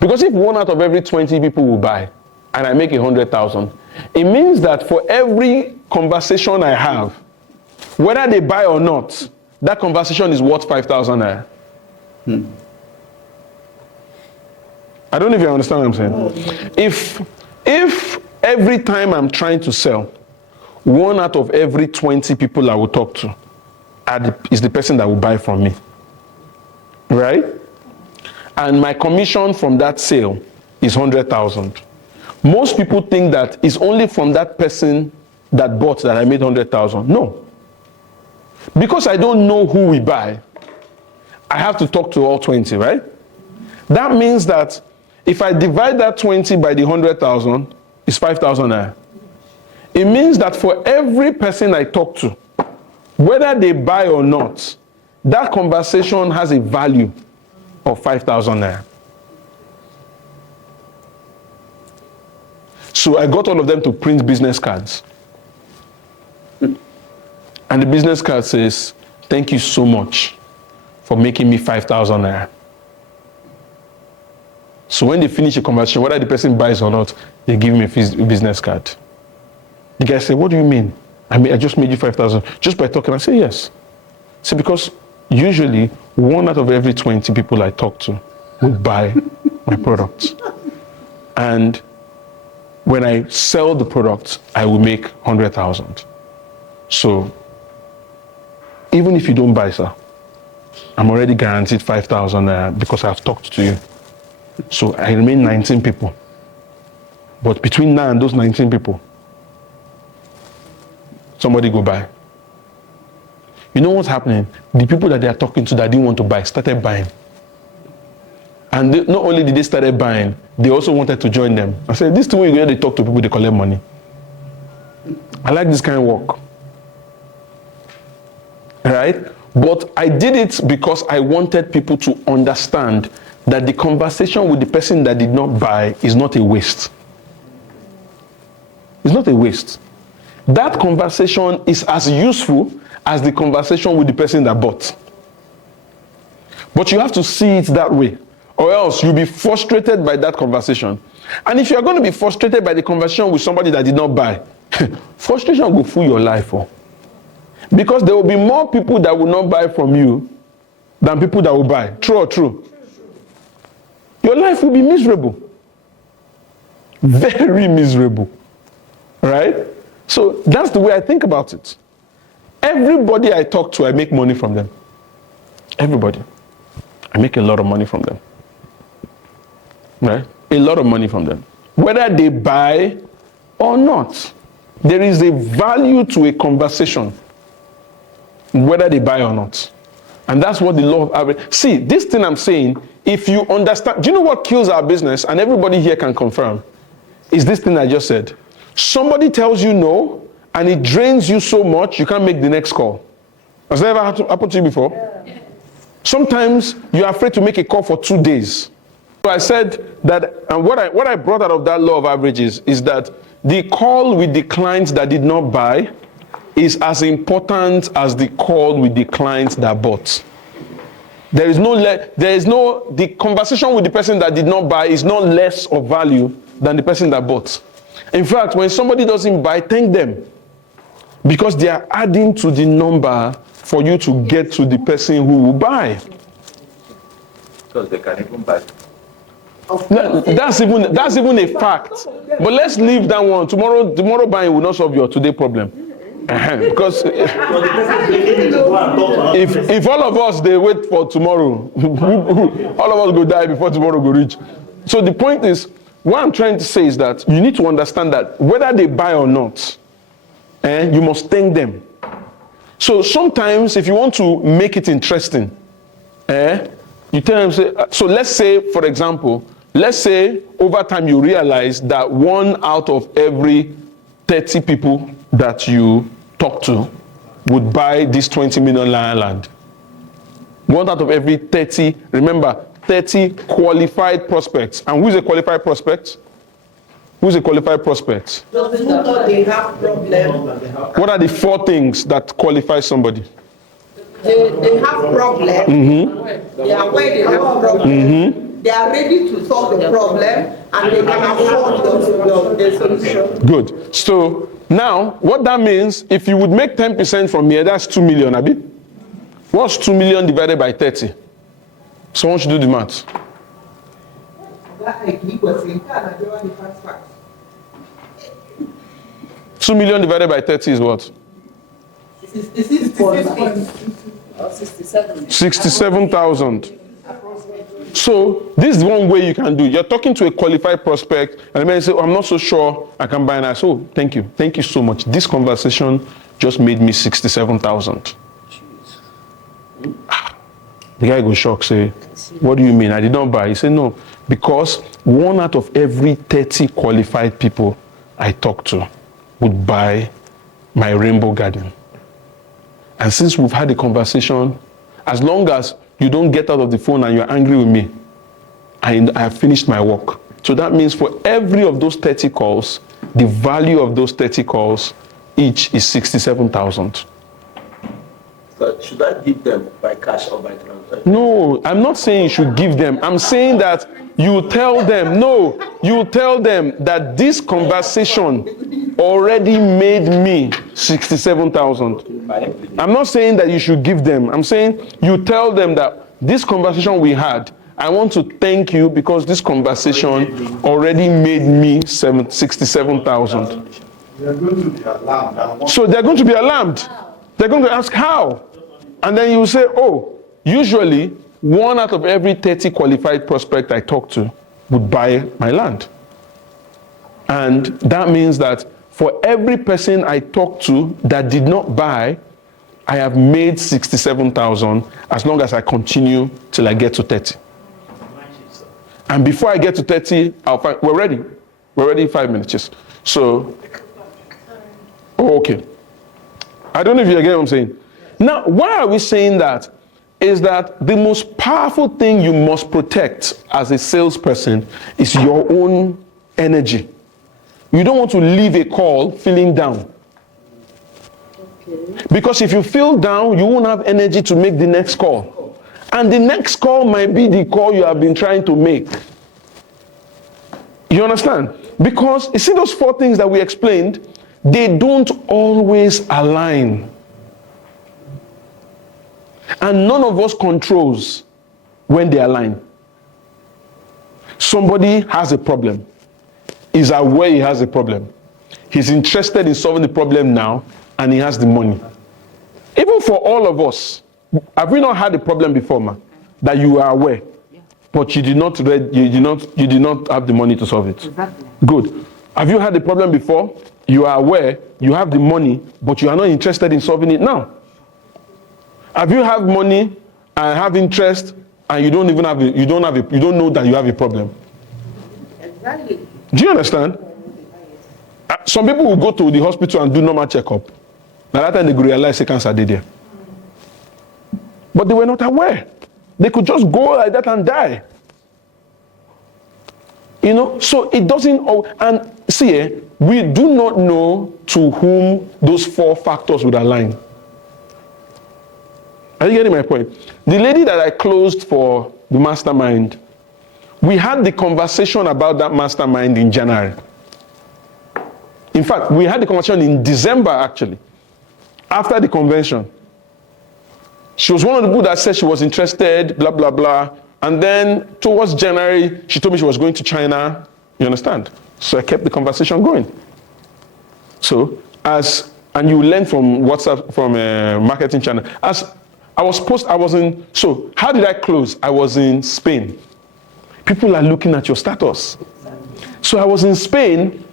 Because if 1 out of every 20 people will buy, and I make 100,000, it means that for every conversation I have, whether they buy or not, that conversation is worth 5,000 naira. I don't know if you understand what I'm saying. If every time I'm trying to sell, 1 out of every 20 people I will talk to is the person that will buy from me. Right? And my commission from that sale is 100,000. Most people think that it's only from that person that bought that I made 100,000. No. Because I don't know who we buy, I have to talk to all 20, right? That means that if I divide that 20 by the 100,000, it's 5,000 naira. It means that for every person I talk to, whether they buy or not, that conversation has a value of 5,000 naira. So I got all of them to print business cards. And the business card says, thank you so much for making me 5,000 naira. So when they finish a conversation, whether the person buys or not, they give me a business card. The guy say, what do you mean? I just made you 5,000 just by talking. I say, yes. See, because usually 1 out of every 20 people I talk to would buy my product. And when I sell the product, I will make 100,000. So even if you don't buy, sir, I'm already guaranteed 5,000 because I've talked to you. So I remain 19 people. But between now and those 19 people, somebody go buy. You know what's happening? The people that they are talking to that didn't want to buy started buying. And not only did they started buying, they also wanted to join them. I said, this is the way you go, they talk to people, they collect money. I like this kind of work. Right? But I did it because I wanted people to understand that the conversation with the person that did not buy is not a waste. It's not a waste. That conversation is as useful as the conversation with the person that bought. But you have to see it that way, or else you'll be frustrated by that conversation. And if you're going to be frustrated by the conversation with somebody that did not buy, frustration will fool your life. Because there will be more people that will not buy from you than people that will buy. True or true? Your life will be miserable. Very miserable. Right? So that's the way I think about it. Everybody I talk to, I make money from them. Everybody. I make a lot of money from them. Right? A lot of money from them. Whether they buy or not. There is a value to a conversation, whether they buy or not. And that's what the law of average. See, this thing I'm saying, if you understand, do you know what kills our business? And everybody here can confirm. Is this thing I just said. Somebody tells you no, and it drains you so much, you can't make the next call. Has that ever happened to you before? Yeah. Sometimes you're afraid to make a call for 2 days. So I said that, and what I brought out of that law of averages is that the call with the clients that did not buy is as important as the call with the clients that bought. The conversation with the person that did not buy is not less of value than the person that bought. In fact, when somebody doesn't buy, thank them. Because they are adding to the number for you to get to the person who will buy. Because they can even buy. That's even a fact. But let's leave that one. Tomorrow buying will not solve your today problem. Because if all of us they wait for tomorrow, all of us go die before tomorrow go reach. So the point is, what I'm trying to say is that you need to understand that whether they buy or not, you must thank them. So sometimes if you want to make it interesting, you tell them, so let's say, for example, let's say over time you realize that 1 out of every 30 people that you talk to would buy this 20 million land. 1 out of every 30, remember, 30 qualified prospects. And who's a qualified prospect? Who's a qualified prospect? Those who thought they have problems. What are the 4 things that qualify somebody? They have problems. Mm-hmm. They are aware they have problems. Mm-hmm. They are ready to solve the problem and they can afford the solution. Good. So now, what that means, if you would make 10% from here, that's 2 million, Abi? What's 2 million divided by 30? Someone should do the math. 2 million divided by 30 is what? 67,000. So this is one way you can do. You're talking to a qualified prospect, and the man say, I'm not so sure I can buy now. So thank you so much. This conversation just made me 67,000. The guy goes shocked, say, what do you mean? I did not buy. He said, no, because 1 out of every 30 qualified people I talk to would buy my rainbow garden. And since we've had a conversation, as long as you don't get out of the phone and you're angry with me, I have finished my work. So that means for every of those 30 calls, the value of those 30 calls each is 67,000. But should I give them by cash or by transfer? No, I'm not saying you should give them. I'm saying that you tell them, no, you tell them that this conversation already made me 67,000. I'm not saying that you should give them. I'm saying you tell them that this conversation we had, I want to thank you because this conversation already made me 67,000. They're going to be alarmed. So they're going to be alarmed. They're going to ask how. And then you say, oh, usually 1 out of every 30 qualified prospect I talk to would buy my land. And that means that for every person I talk to that did not buy, I have made 67,000 as long as I continue till I get to 30. And before I get to 30, I'll find, we're ready. We're ready in 5 minutes. Yes. So, okay. I don't know if you get what I'm saying. Now, why are we saying that? Is that the most powerful thing you must protect as a salesperson is your own energy. You don't want to leave a call feeling down. Okay. Because if you feel down, you won't have energy to make the next call. And the next call might be the call you have been trying to make. You understand? Because you see those 4 things that we explained, they don't always align. And none of us controls when they align. Somebody has a problem. He's aware he has a problem. He's interested in solving the problem now, and he has the money. Even for all of us, have we not had a problem before, man? That you are aware, but you did not have the money to solve it. Exactly. Good. Have you had a problem before? You are aware, you have the money, but you are not interested in solving it now. Have you have money and have interest and you don't even have you don't know that you have a problem? Exactly. Do you understand? Some people will go to the hospital and do normal checkup. Now that time they go realize the cancer did there. But they were not aware. They could just go like that and die. You know, so it doesn't, and see, we do not know to whom those 4 factors would align. Are you getting my point? The lady that I closed for the mastermind, we had the conversation about that mastermind in January. In fact, we had the conversation in December, actually, after the convention. She was one of the people that said she was interested, blah, blah, blah. And then towards January, she told me she was going to China. You understand? So I kept the conversation going. So, and you learn from WhatsApp, from a marketing channel. So how did I close? I was in Spain. People are looking at your status. So I was in Spain,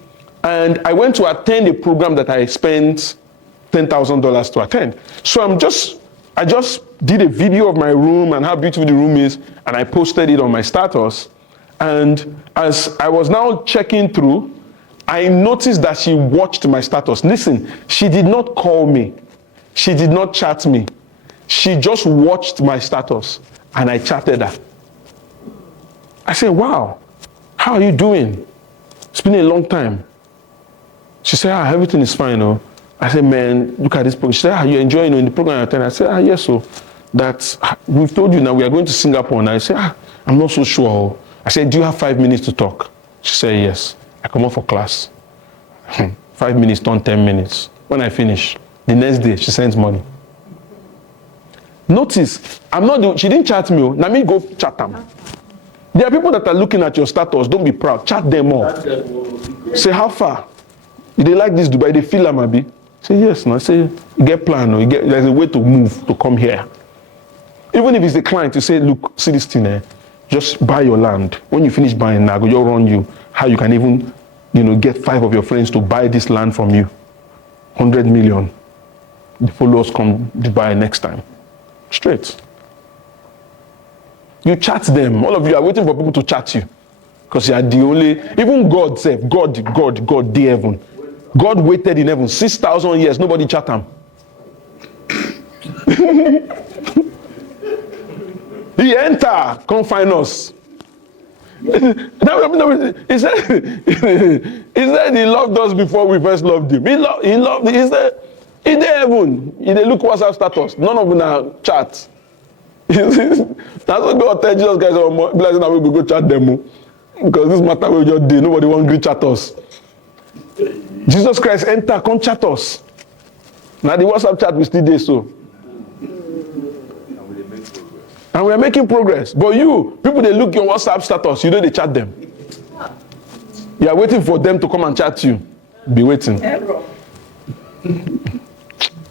and I went to attend a program that I spent $10,000 to attend. So I just did a video of my room and how beautiful the room is, and I posted it on my status. And as I was now checking through, I noticed that she watched my status. Listen, she did not call me. She did not chat me. She just watched my status, and I chatted her. I said, wow, how are you doing? It's been a long time. She said, everything is fine. Oh. I said, man, look at this program. She said, are you enjoying the program you attend? I said, yes, so that we've told you now we are going to Singapore. And I said, I'm not so sure. I said, do you have 5 minutes to talk? She said, yes. I come up for class. 5 minutes, turn 10 minutes. When I finish, the next day, she sends money. Notice, she didn't chat me. Now me go chat them. There are people that are looking at your status. Don't be proud. Chat them up. Say, how far? If they like this Dubai, they feel Amabi. Say, yes. No. I say, you get plan. No. There's a way to move, to come here. Even if it's the client, you say, look, see this thing, just buy your land. When you finish buying, now go run you how you can even, get 5 of your friends to buy this land from you. 100 million. The followers come to buy next time. Straight. You chat them. All of you are waiting for people to chat you. Because you are the only, even God said, God, the heaven. God waited in heaven 6,000 years. Nobody chat him. He enter, come find us. He said he loved us before we first loved him. He said, In the heaven, if they look WhatsApp status, none of them are chat. That's what God tell Jesus guys, blessing that we go chat them. Because this matter we just did, nobody want to chat us. Jesus Christ enter, come chat us. Now the WhatsApp chat we still there so. And we are making progress. But you, people they look your WhatsApp status, you know they chat them. You are waiting for them to come and chat you. Be waiting.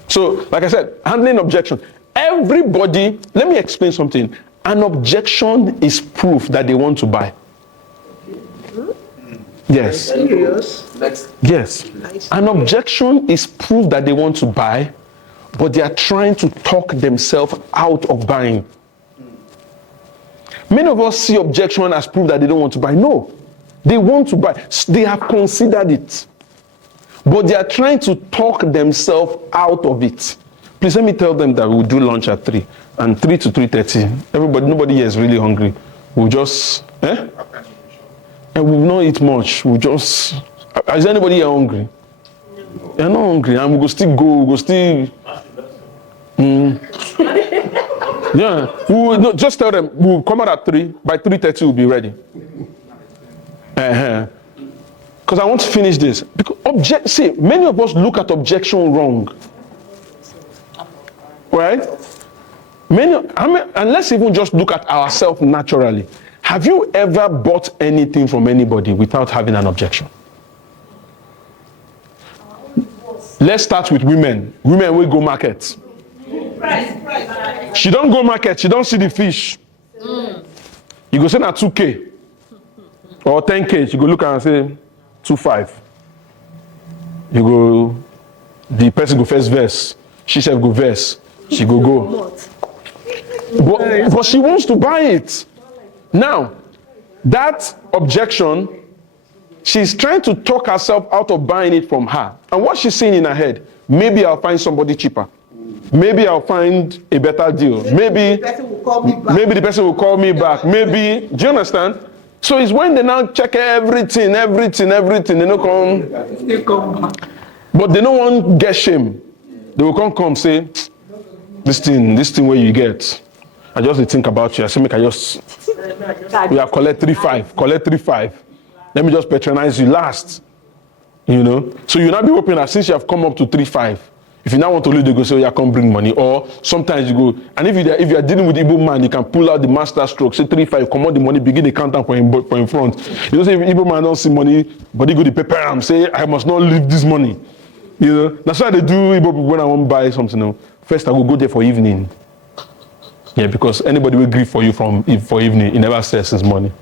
So, like I said, handling objection. Everybody, let me explain something. An objection is proof that they want to buy. Yes. Yes. An objection is proof that they want to buy, but they are trying to talk themselves out of buying. Many of us see objection as proof that they don't want to buy. No. They want to buy. They have considered it. But they are trying to talk themselves out of it. Please let me tell them that we'll do lunch at 3. And 3 to 3:30. Nobody here is really hungry. We'll just, and we'll not eat much. We'll just, is anybody here hungry? You're not hungry. And we'll still go, we'll still, yeah. No, just tell them, we'll come out at 3. By 3:30 we'll be ready. Because I want to finish this. Because see, many of us look at objection wrong. Right? And let's even just look at ourselves naturally. Have you ever bought anything from anybody without having an objection? Let's start with women. Women will go market. She don't go market, she don't see the fish. You go say na 2K or 10K, she go look and say 2.5. You go, the person go first verse, she said go verse, she go. But she wants to buy it. Now, that objection, she's trying to talk herself out of buying it from her. And what she's saying in her head, maybe I'll find somebody cheaper. Maybe I'll find a better deal. Maybe the person will call me back. Maybe the person will call me back. Maybe, do you understand? So it's when they now check everything, they don't come back. But they don't want to get shame. They will come say, this thing where you get. I just think about you. I say, make I just, we are collect 3.5. Let me just patronize you last. You know? So you now be hoping that since you have come up to 3.5, if you now want to leave, they go say, oh, yeah, come bring money. Or sometimes you go, and if you are dealing with Igbo man, you can pull out the master stroke, say 3.5, come out the money, begin the countdown for in front. You know, say if Igbo man don't see money, but he go to prepare him, say, I must not leave this money. You know, that's why they do Igbo people when I want to buy something. You know. First, I will go there for evening. Yeah, because anybody will grieve for you for evening, he never says his money.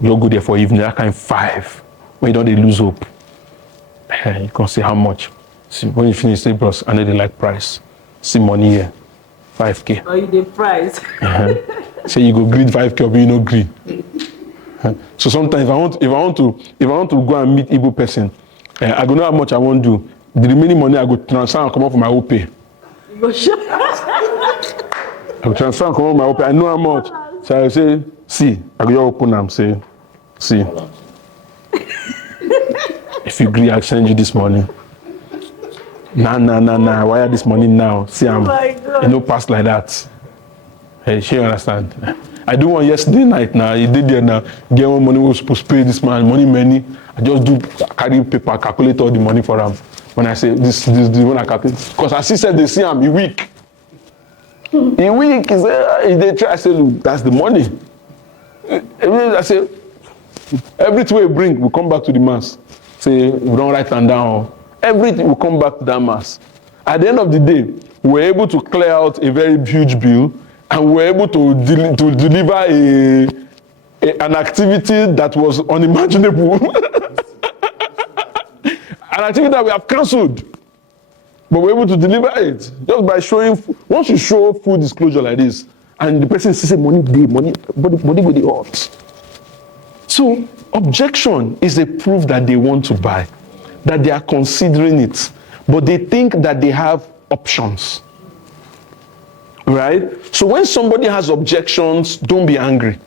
You'll go there for evening, that kind of 5. When you don't they lose hope. You can see how much. See, when you finish, say, bros, I know they like price. See money here, 5K. Or you the price. Say you go greed 5K, but you no greed. So sometimes if I want to go and meet Igbo person, I go know how much I want to do. The remaining money I go transfer and come up for my OPay. I go transfer and come up for my OPay. I know how much. So I say, see, I go open them, say, see. If you agree, I'll send you this money. Nah. Why are this money now? See, you know, pass like that. Hey, she understand. I do one yesterday night now. He did there now. Get one money we was supposed to pay this man. Money. I just carry paper, calculate all the money for him. When I say this one I calculate. Because as he said, they see him, he weak. He weak. He say, they try. I say, look, that's the money. I say, everything we bring, we come back to the mass. Say, we don't write them down. Everything will come back to that mass. At the end of the day, we're able to clear out a very huge bill, and we're able to deliver an activity that was unimaginable. An activity that we have cancelled. But we're able to deliver it just by showing. Once you show full disclosure like this, and the person says money go the hot. So objection is a proof that they want to buy, that they are considering it, but they think that they have options. Right? So when somebody has objections, don't be angry.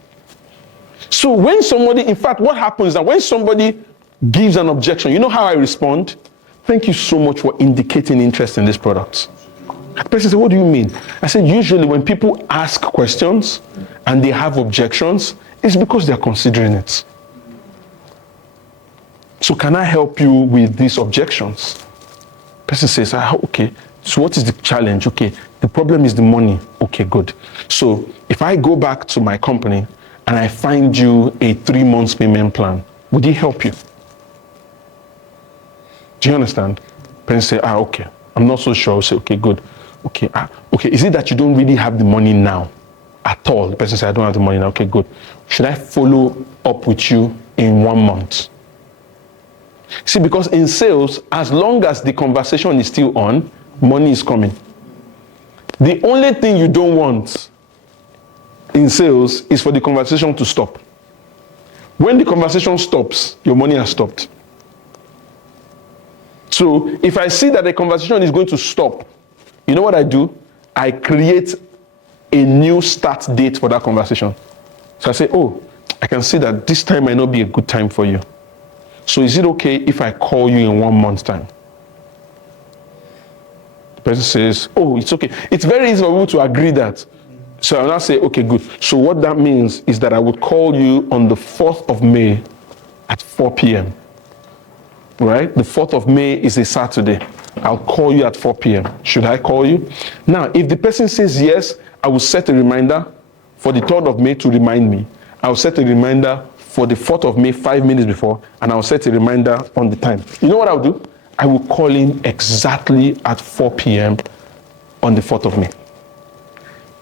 So when somebody, in fact, what happens is that when somebody gives an objection, you know how I respond? thank you so much for indicating interest in this product. The person said, what do you mean? I said, usually when people ask questions and they have objections, it's because they're considering it. So can I help you with these objections? Person says, okay, so what is the challenge? Okay, the problem is the money. Okay, good. So if I go back to my company and I find you a 3 months payment plan, would it help you? Do you understand? Person say, okay, I'm not so sure. I'll say, okay, good. Okay, okay, is it that you don't really have the money now at all? The person said, I don't have the money now. Okay, good. Should I follow up with you in 1 month? See, because in sales, as long as the conversation is still on, money is coming. The only thing you don't want in sales is for the conversation to stop. When the conversation stops, your money has stopped. So if I see that the conversation is going to stop, you know what I do? I create a new start date for that conversation. So I say, oh, I can see that this time might not be a good time for you. So is it okay if I call you in 1 month's time? The person says, oh, it's okay. It's very easy for people to agree that. So I'll now say, okay, good. So what that means is that I would call you on the 4th of May at 4 p.m. Right? The 4th of May is a Saturday. I'll call you at 4 p.m. Should I call you? Now, if the person says yes, I will set a reminder for the 3rd of May to remind me. I'll set a reminder for the 4th of May 5 minutes before, and I'll set a reminder on the time. You know what I'll do? I will call him exactly at 4 p.m. on the 4th of May.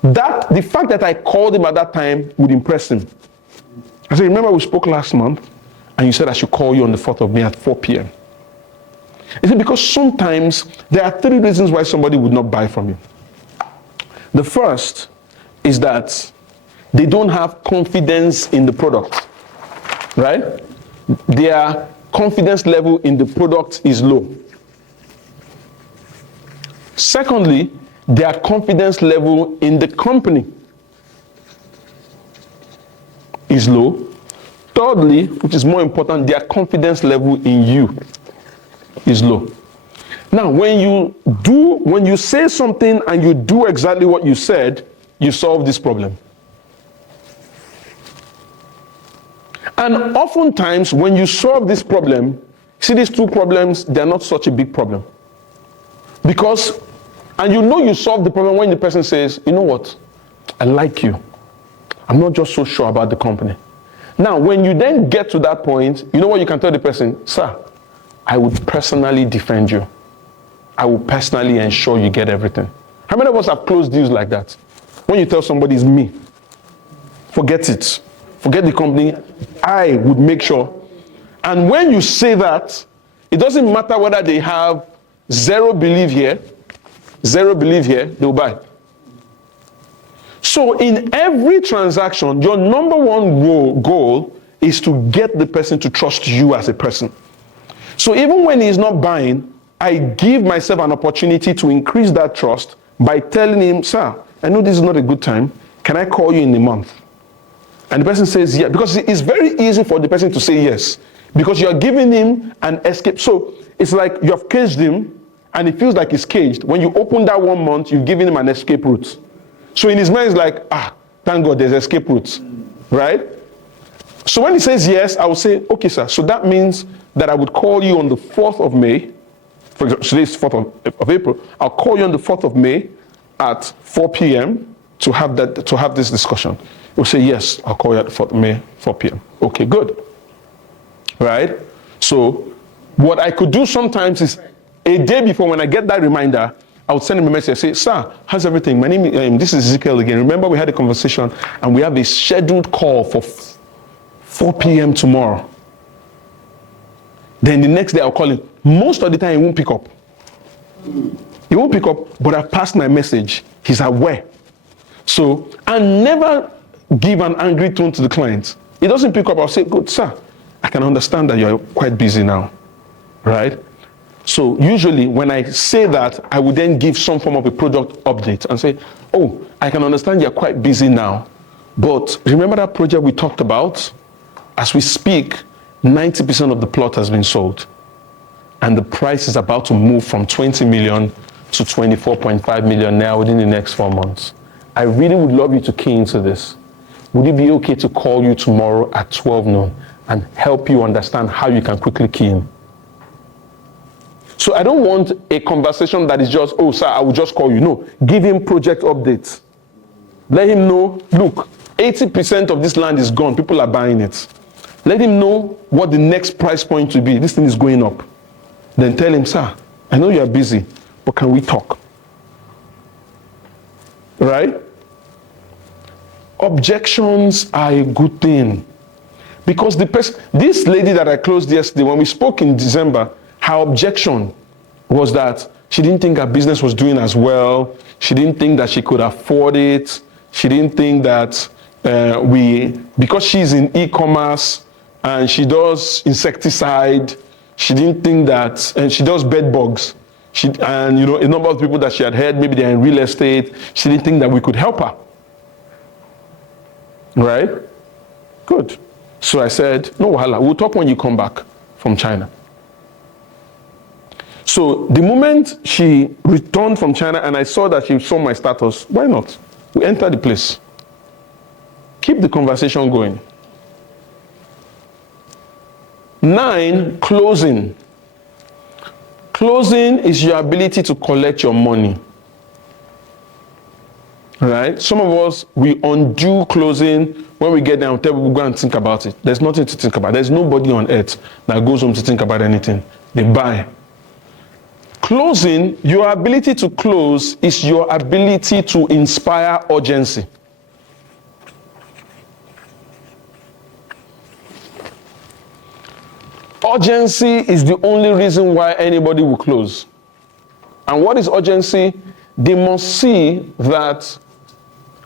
The fact that I called him at that time would impress him. I said, remember we spoke last month, and you said I should call you on the 4th of May at 4 p.m. Is it because sometimes there are 3 reasons why somebody would not buy from you? The first is that they don't have confidence in the product, right? Their confidence level in the product is low. Secondly, their confidence level in the company is low. Thirdly, which is more important, their confidence level in you is low. Now, when you say something and you do exactly what you said, you solve this problem. And oftentimes, when you solve this problem, see these 2 problems, they're not such a big problem. Because, and you know you solve the problem when the person says, you know what, I like you. I'm not just so sure about the company. Now, when you then get to that point, you know what you can tell the person? Sir, I would personally defend you. I will personally ensure you get everything. How many of us have closed deals like that? When you tell somebody it's me, forget it. Forget the company. I would make sure. And when you say that, it doesn't matter whether they have 0 belief here, 0 belief here, they'll buy. So in every transaction, your number one goal is to get the person to trust you as a person. So even when he's not buying, I give myself an opportunity to increase that trust by telling him, sir, I know this is not a good time. Can I call you in a month? And the person says yes, because it's very easy for the person to say yes, because you're giving him an escape. So it's like you have caged him and he feels like he's caged. When you open that 1 month, you've given him an escape route. So in his mind, it's like, thank God there's escape routes, right? So when he says yes, I will say, okay, sir. So that means that I would call you on the 4th of May. For example, today's 4th of April. I'll call you on the 4th of May at 4 p.m. to have this discussion. We'll say, yes, I'll call you at the 4th of May, 4 p.m. Okay, good. Right? So what I could do sometimes is a day before, when I get that reminder, I would send him a message, say, sir, how's everything? My name is, this is Ezekiel again. Remember we had a conversation and we have a scheduled call for 4 p.m. tomorrow. Then the next day I'll call him. Most of the time he won't pick up. He won't pick up, but I've passed my message. He's aware. So I never give an angry tone to the client. He doesn't pick up, I'll say, good, sir, I can understand that you're quite busy now, right? So usually when I say that, I would then give some form of a product update and say, oh, I can understand you're quite busy now, but remember that project we talked about? As we speak, 90% of the plot has been sold. and the price is about to move from 20 million to 24.5 million now within the next 4 months. I really would love you to key into this. Would it be okay to call you tomorrow at 12 noon and help you understand how you can quickly key in? So I don't want a conversation that is just, oh, sir, I will just call you. No, give him project updates. Let him know, look, 80% of this land is gone. People are buying it. Let him know what the next price point will be. This thing is going up. Then tell him, sir, I know you are busy, but can we talk? Right? Objections are a good thing. Because this lady that I closed yesterday, when we spoke in December, her objection was that she didn't think her business was doing as well. She didn't think that she could afford it. She didn't think that because she's in e-commerce and she does insecticide, she didn't think that, and she does bed bugs. And a number of people that she had heard, maybe they're in real estate, she didn't think that we could help her. Right? Good. So I said, no wahala, we'll talk when you come back from China. So the moment she returned from China and I saw that she saw my status, why not? We entered the place. Keep the conversation going. 9, closing. Closing is your ability to collect your money. Right? Some of us, we undo closing. When we get down, tell people, go and think about it. There's nothing to think about. There's nobody on earth that goes home to think about anything. They buy. Closing, your ability to close is your ability to inspire urgency. Urgency is the only reason why anybody will close. And what is urgency? They must see that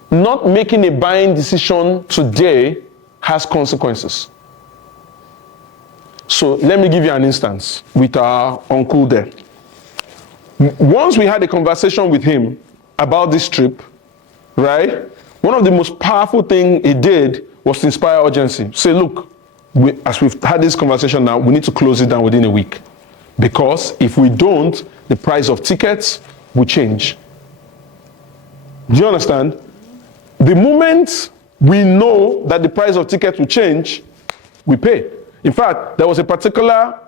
not making a buying decision today has consequences. So let me give you an instance with our uncle there. Once we had a conversation with him about this trip, right? One of the most powerful things he did was to inspire urgency. Say, look, as we've had this conversation now, we need to close it down within a week. Because if we don't, the price of tickets will change. Do you understand? The moment we know that the price of tickets will change, we pay. In fact, there was a particular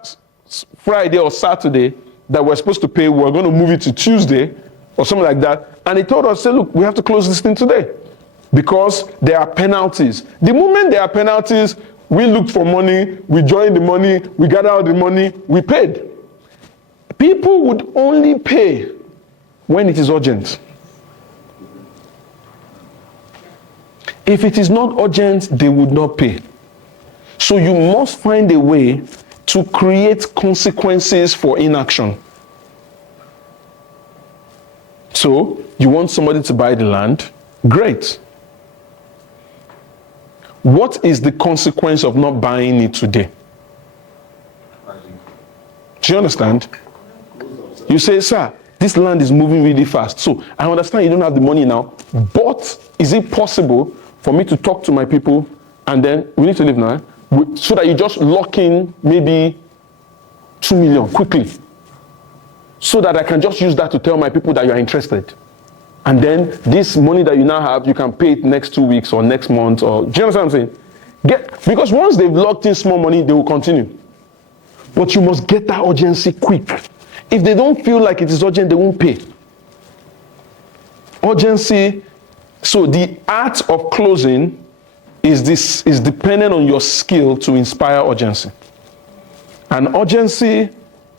Friday or Saturday that we're supposed to pay. We're going to move it to Tuesday or something like that. And he told us, say, look, we have to close this thing today because there are penalties. The moment there are penalties, we looked for money, we joined the money, we got out the money, we paid. People would only pay when it is urgent. If it is not urgent, they would not pay. So you must find a way to create consequences for inaction. So, you want somebody to buy the land? Great. What is the consequence of not buying it today? Do you understand? You say, sir, this land is moving really fast. So, I understand you don't have the money now, but is it possible for me to talk to my people and then, we need to leave now, so that you just lock in maybe 2 million quickly, so that I can just use that to tell my people that you are interested. And then this money that you now have, you can pay it next 2 weeks or next month, or do you understand what I'm saying? Because once they've locked in small money, they will continue. But you must get that urgency quick. If they don't feel like it is urgent, they won't pay. Urgency, so the art of closing is dependent on your skill to inspire urgency. And urgency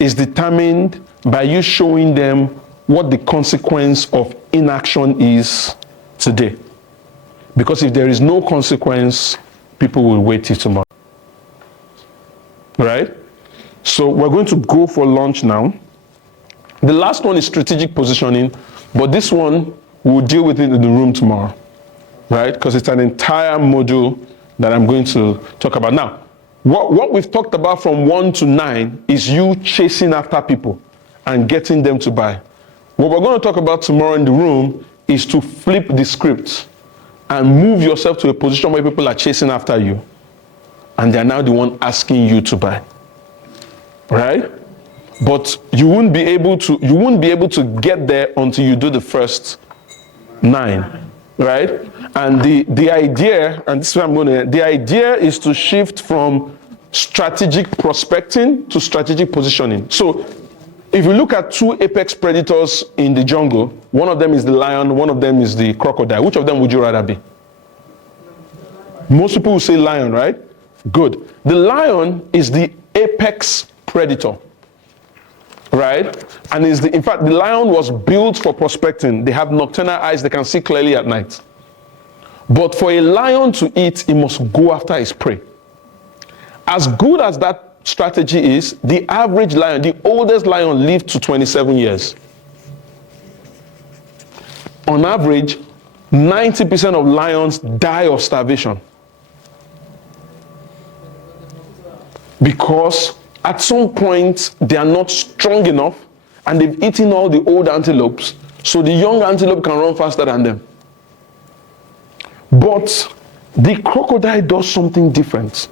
is determined by you showing them what the consequence of inaction is today. Because if there is no consequence, people will wait till tomorrow. Right? So we're going to go for lunch now. The last one is strategic positioning, but this one we'll deal with it in the room tomorrow. Right? Because it's an entire module that I'm going to talk about. Now, what we've talked about from 1 to 9 is you chasing after people and getting them to buy. What we're going to talk about tomorrow in the room is to flip the script and move yourself to a position where people are chasing after you and they're now the one asking you to buy. Right? But you won't be able to get there until you do the first 9, right? And the idea, and this is what I'm going to, the idea is to shift from strategic prospecting to strategic positioning. So if you look at 2 apex predators in the jungle, one of them is the lion, one of them is the crocodile. Which of them would you rather be? Most people will say lion, right? Good. The lion is the apex predator, right? And in fact, the lion was built for prospecting. They have nocturnal eyes, they can see clearly at night. But for a lion to eat, it must go after his prey. As good as that strategy is, the average lion, the oldest lion, lived to 27 years. On average, 90% of lions die of starvation. Because at some point, they are not strong enough and they've eaten all the old antelopes, so the young antelope can run faster than them. But the crocodile does something different.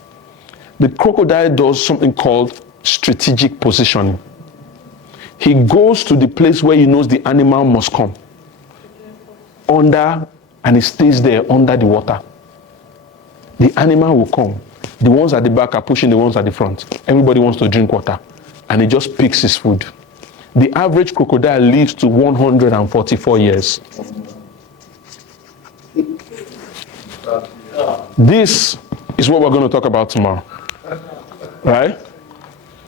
The crocodile does something called strategic positioning. He goes to the place where he knows the animal must come, and he stays there under the water. The animal will come. The ones at the back are pushing the ones at the front. Everybody wants to drink water, and he just picks his food. The average crocodile lives to 144 years. This is what we're going to talk about tomorrow, right?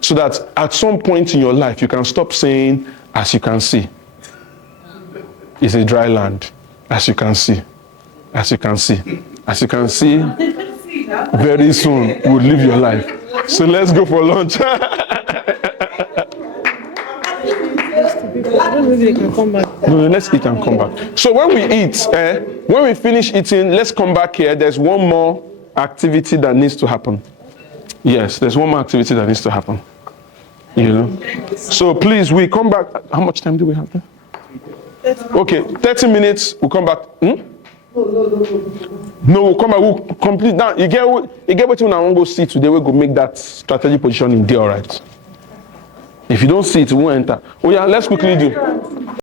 So that at some point in your life, you can stop saying, as you can see, it's a dry land. As you can see, as you can see, as you can see, very soon you'll live your life. So let's go for lunch. I don't know if they can come back. No, let's eat and come back. So when we eat, when we finish eating, let's come back here. There's one more activity that needs to happen. Yes, there's one more activity that needs to happen. You know. So please, we come back. How much time do we have there? Okay, 30 minutes. We'll come back. No, we'll come back. We'll complete that. You get what you want to go see today. We'll go make that strategy position in there, all right? If you don't see it, it won't enter. Oh yeah, let's quickly do.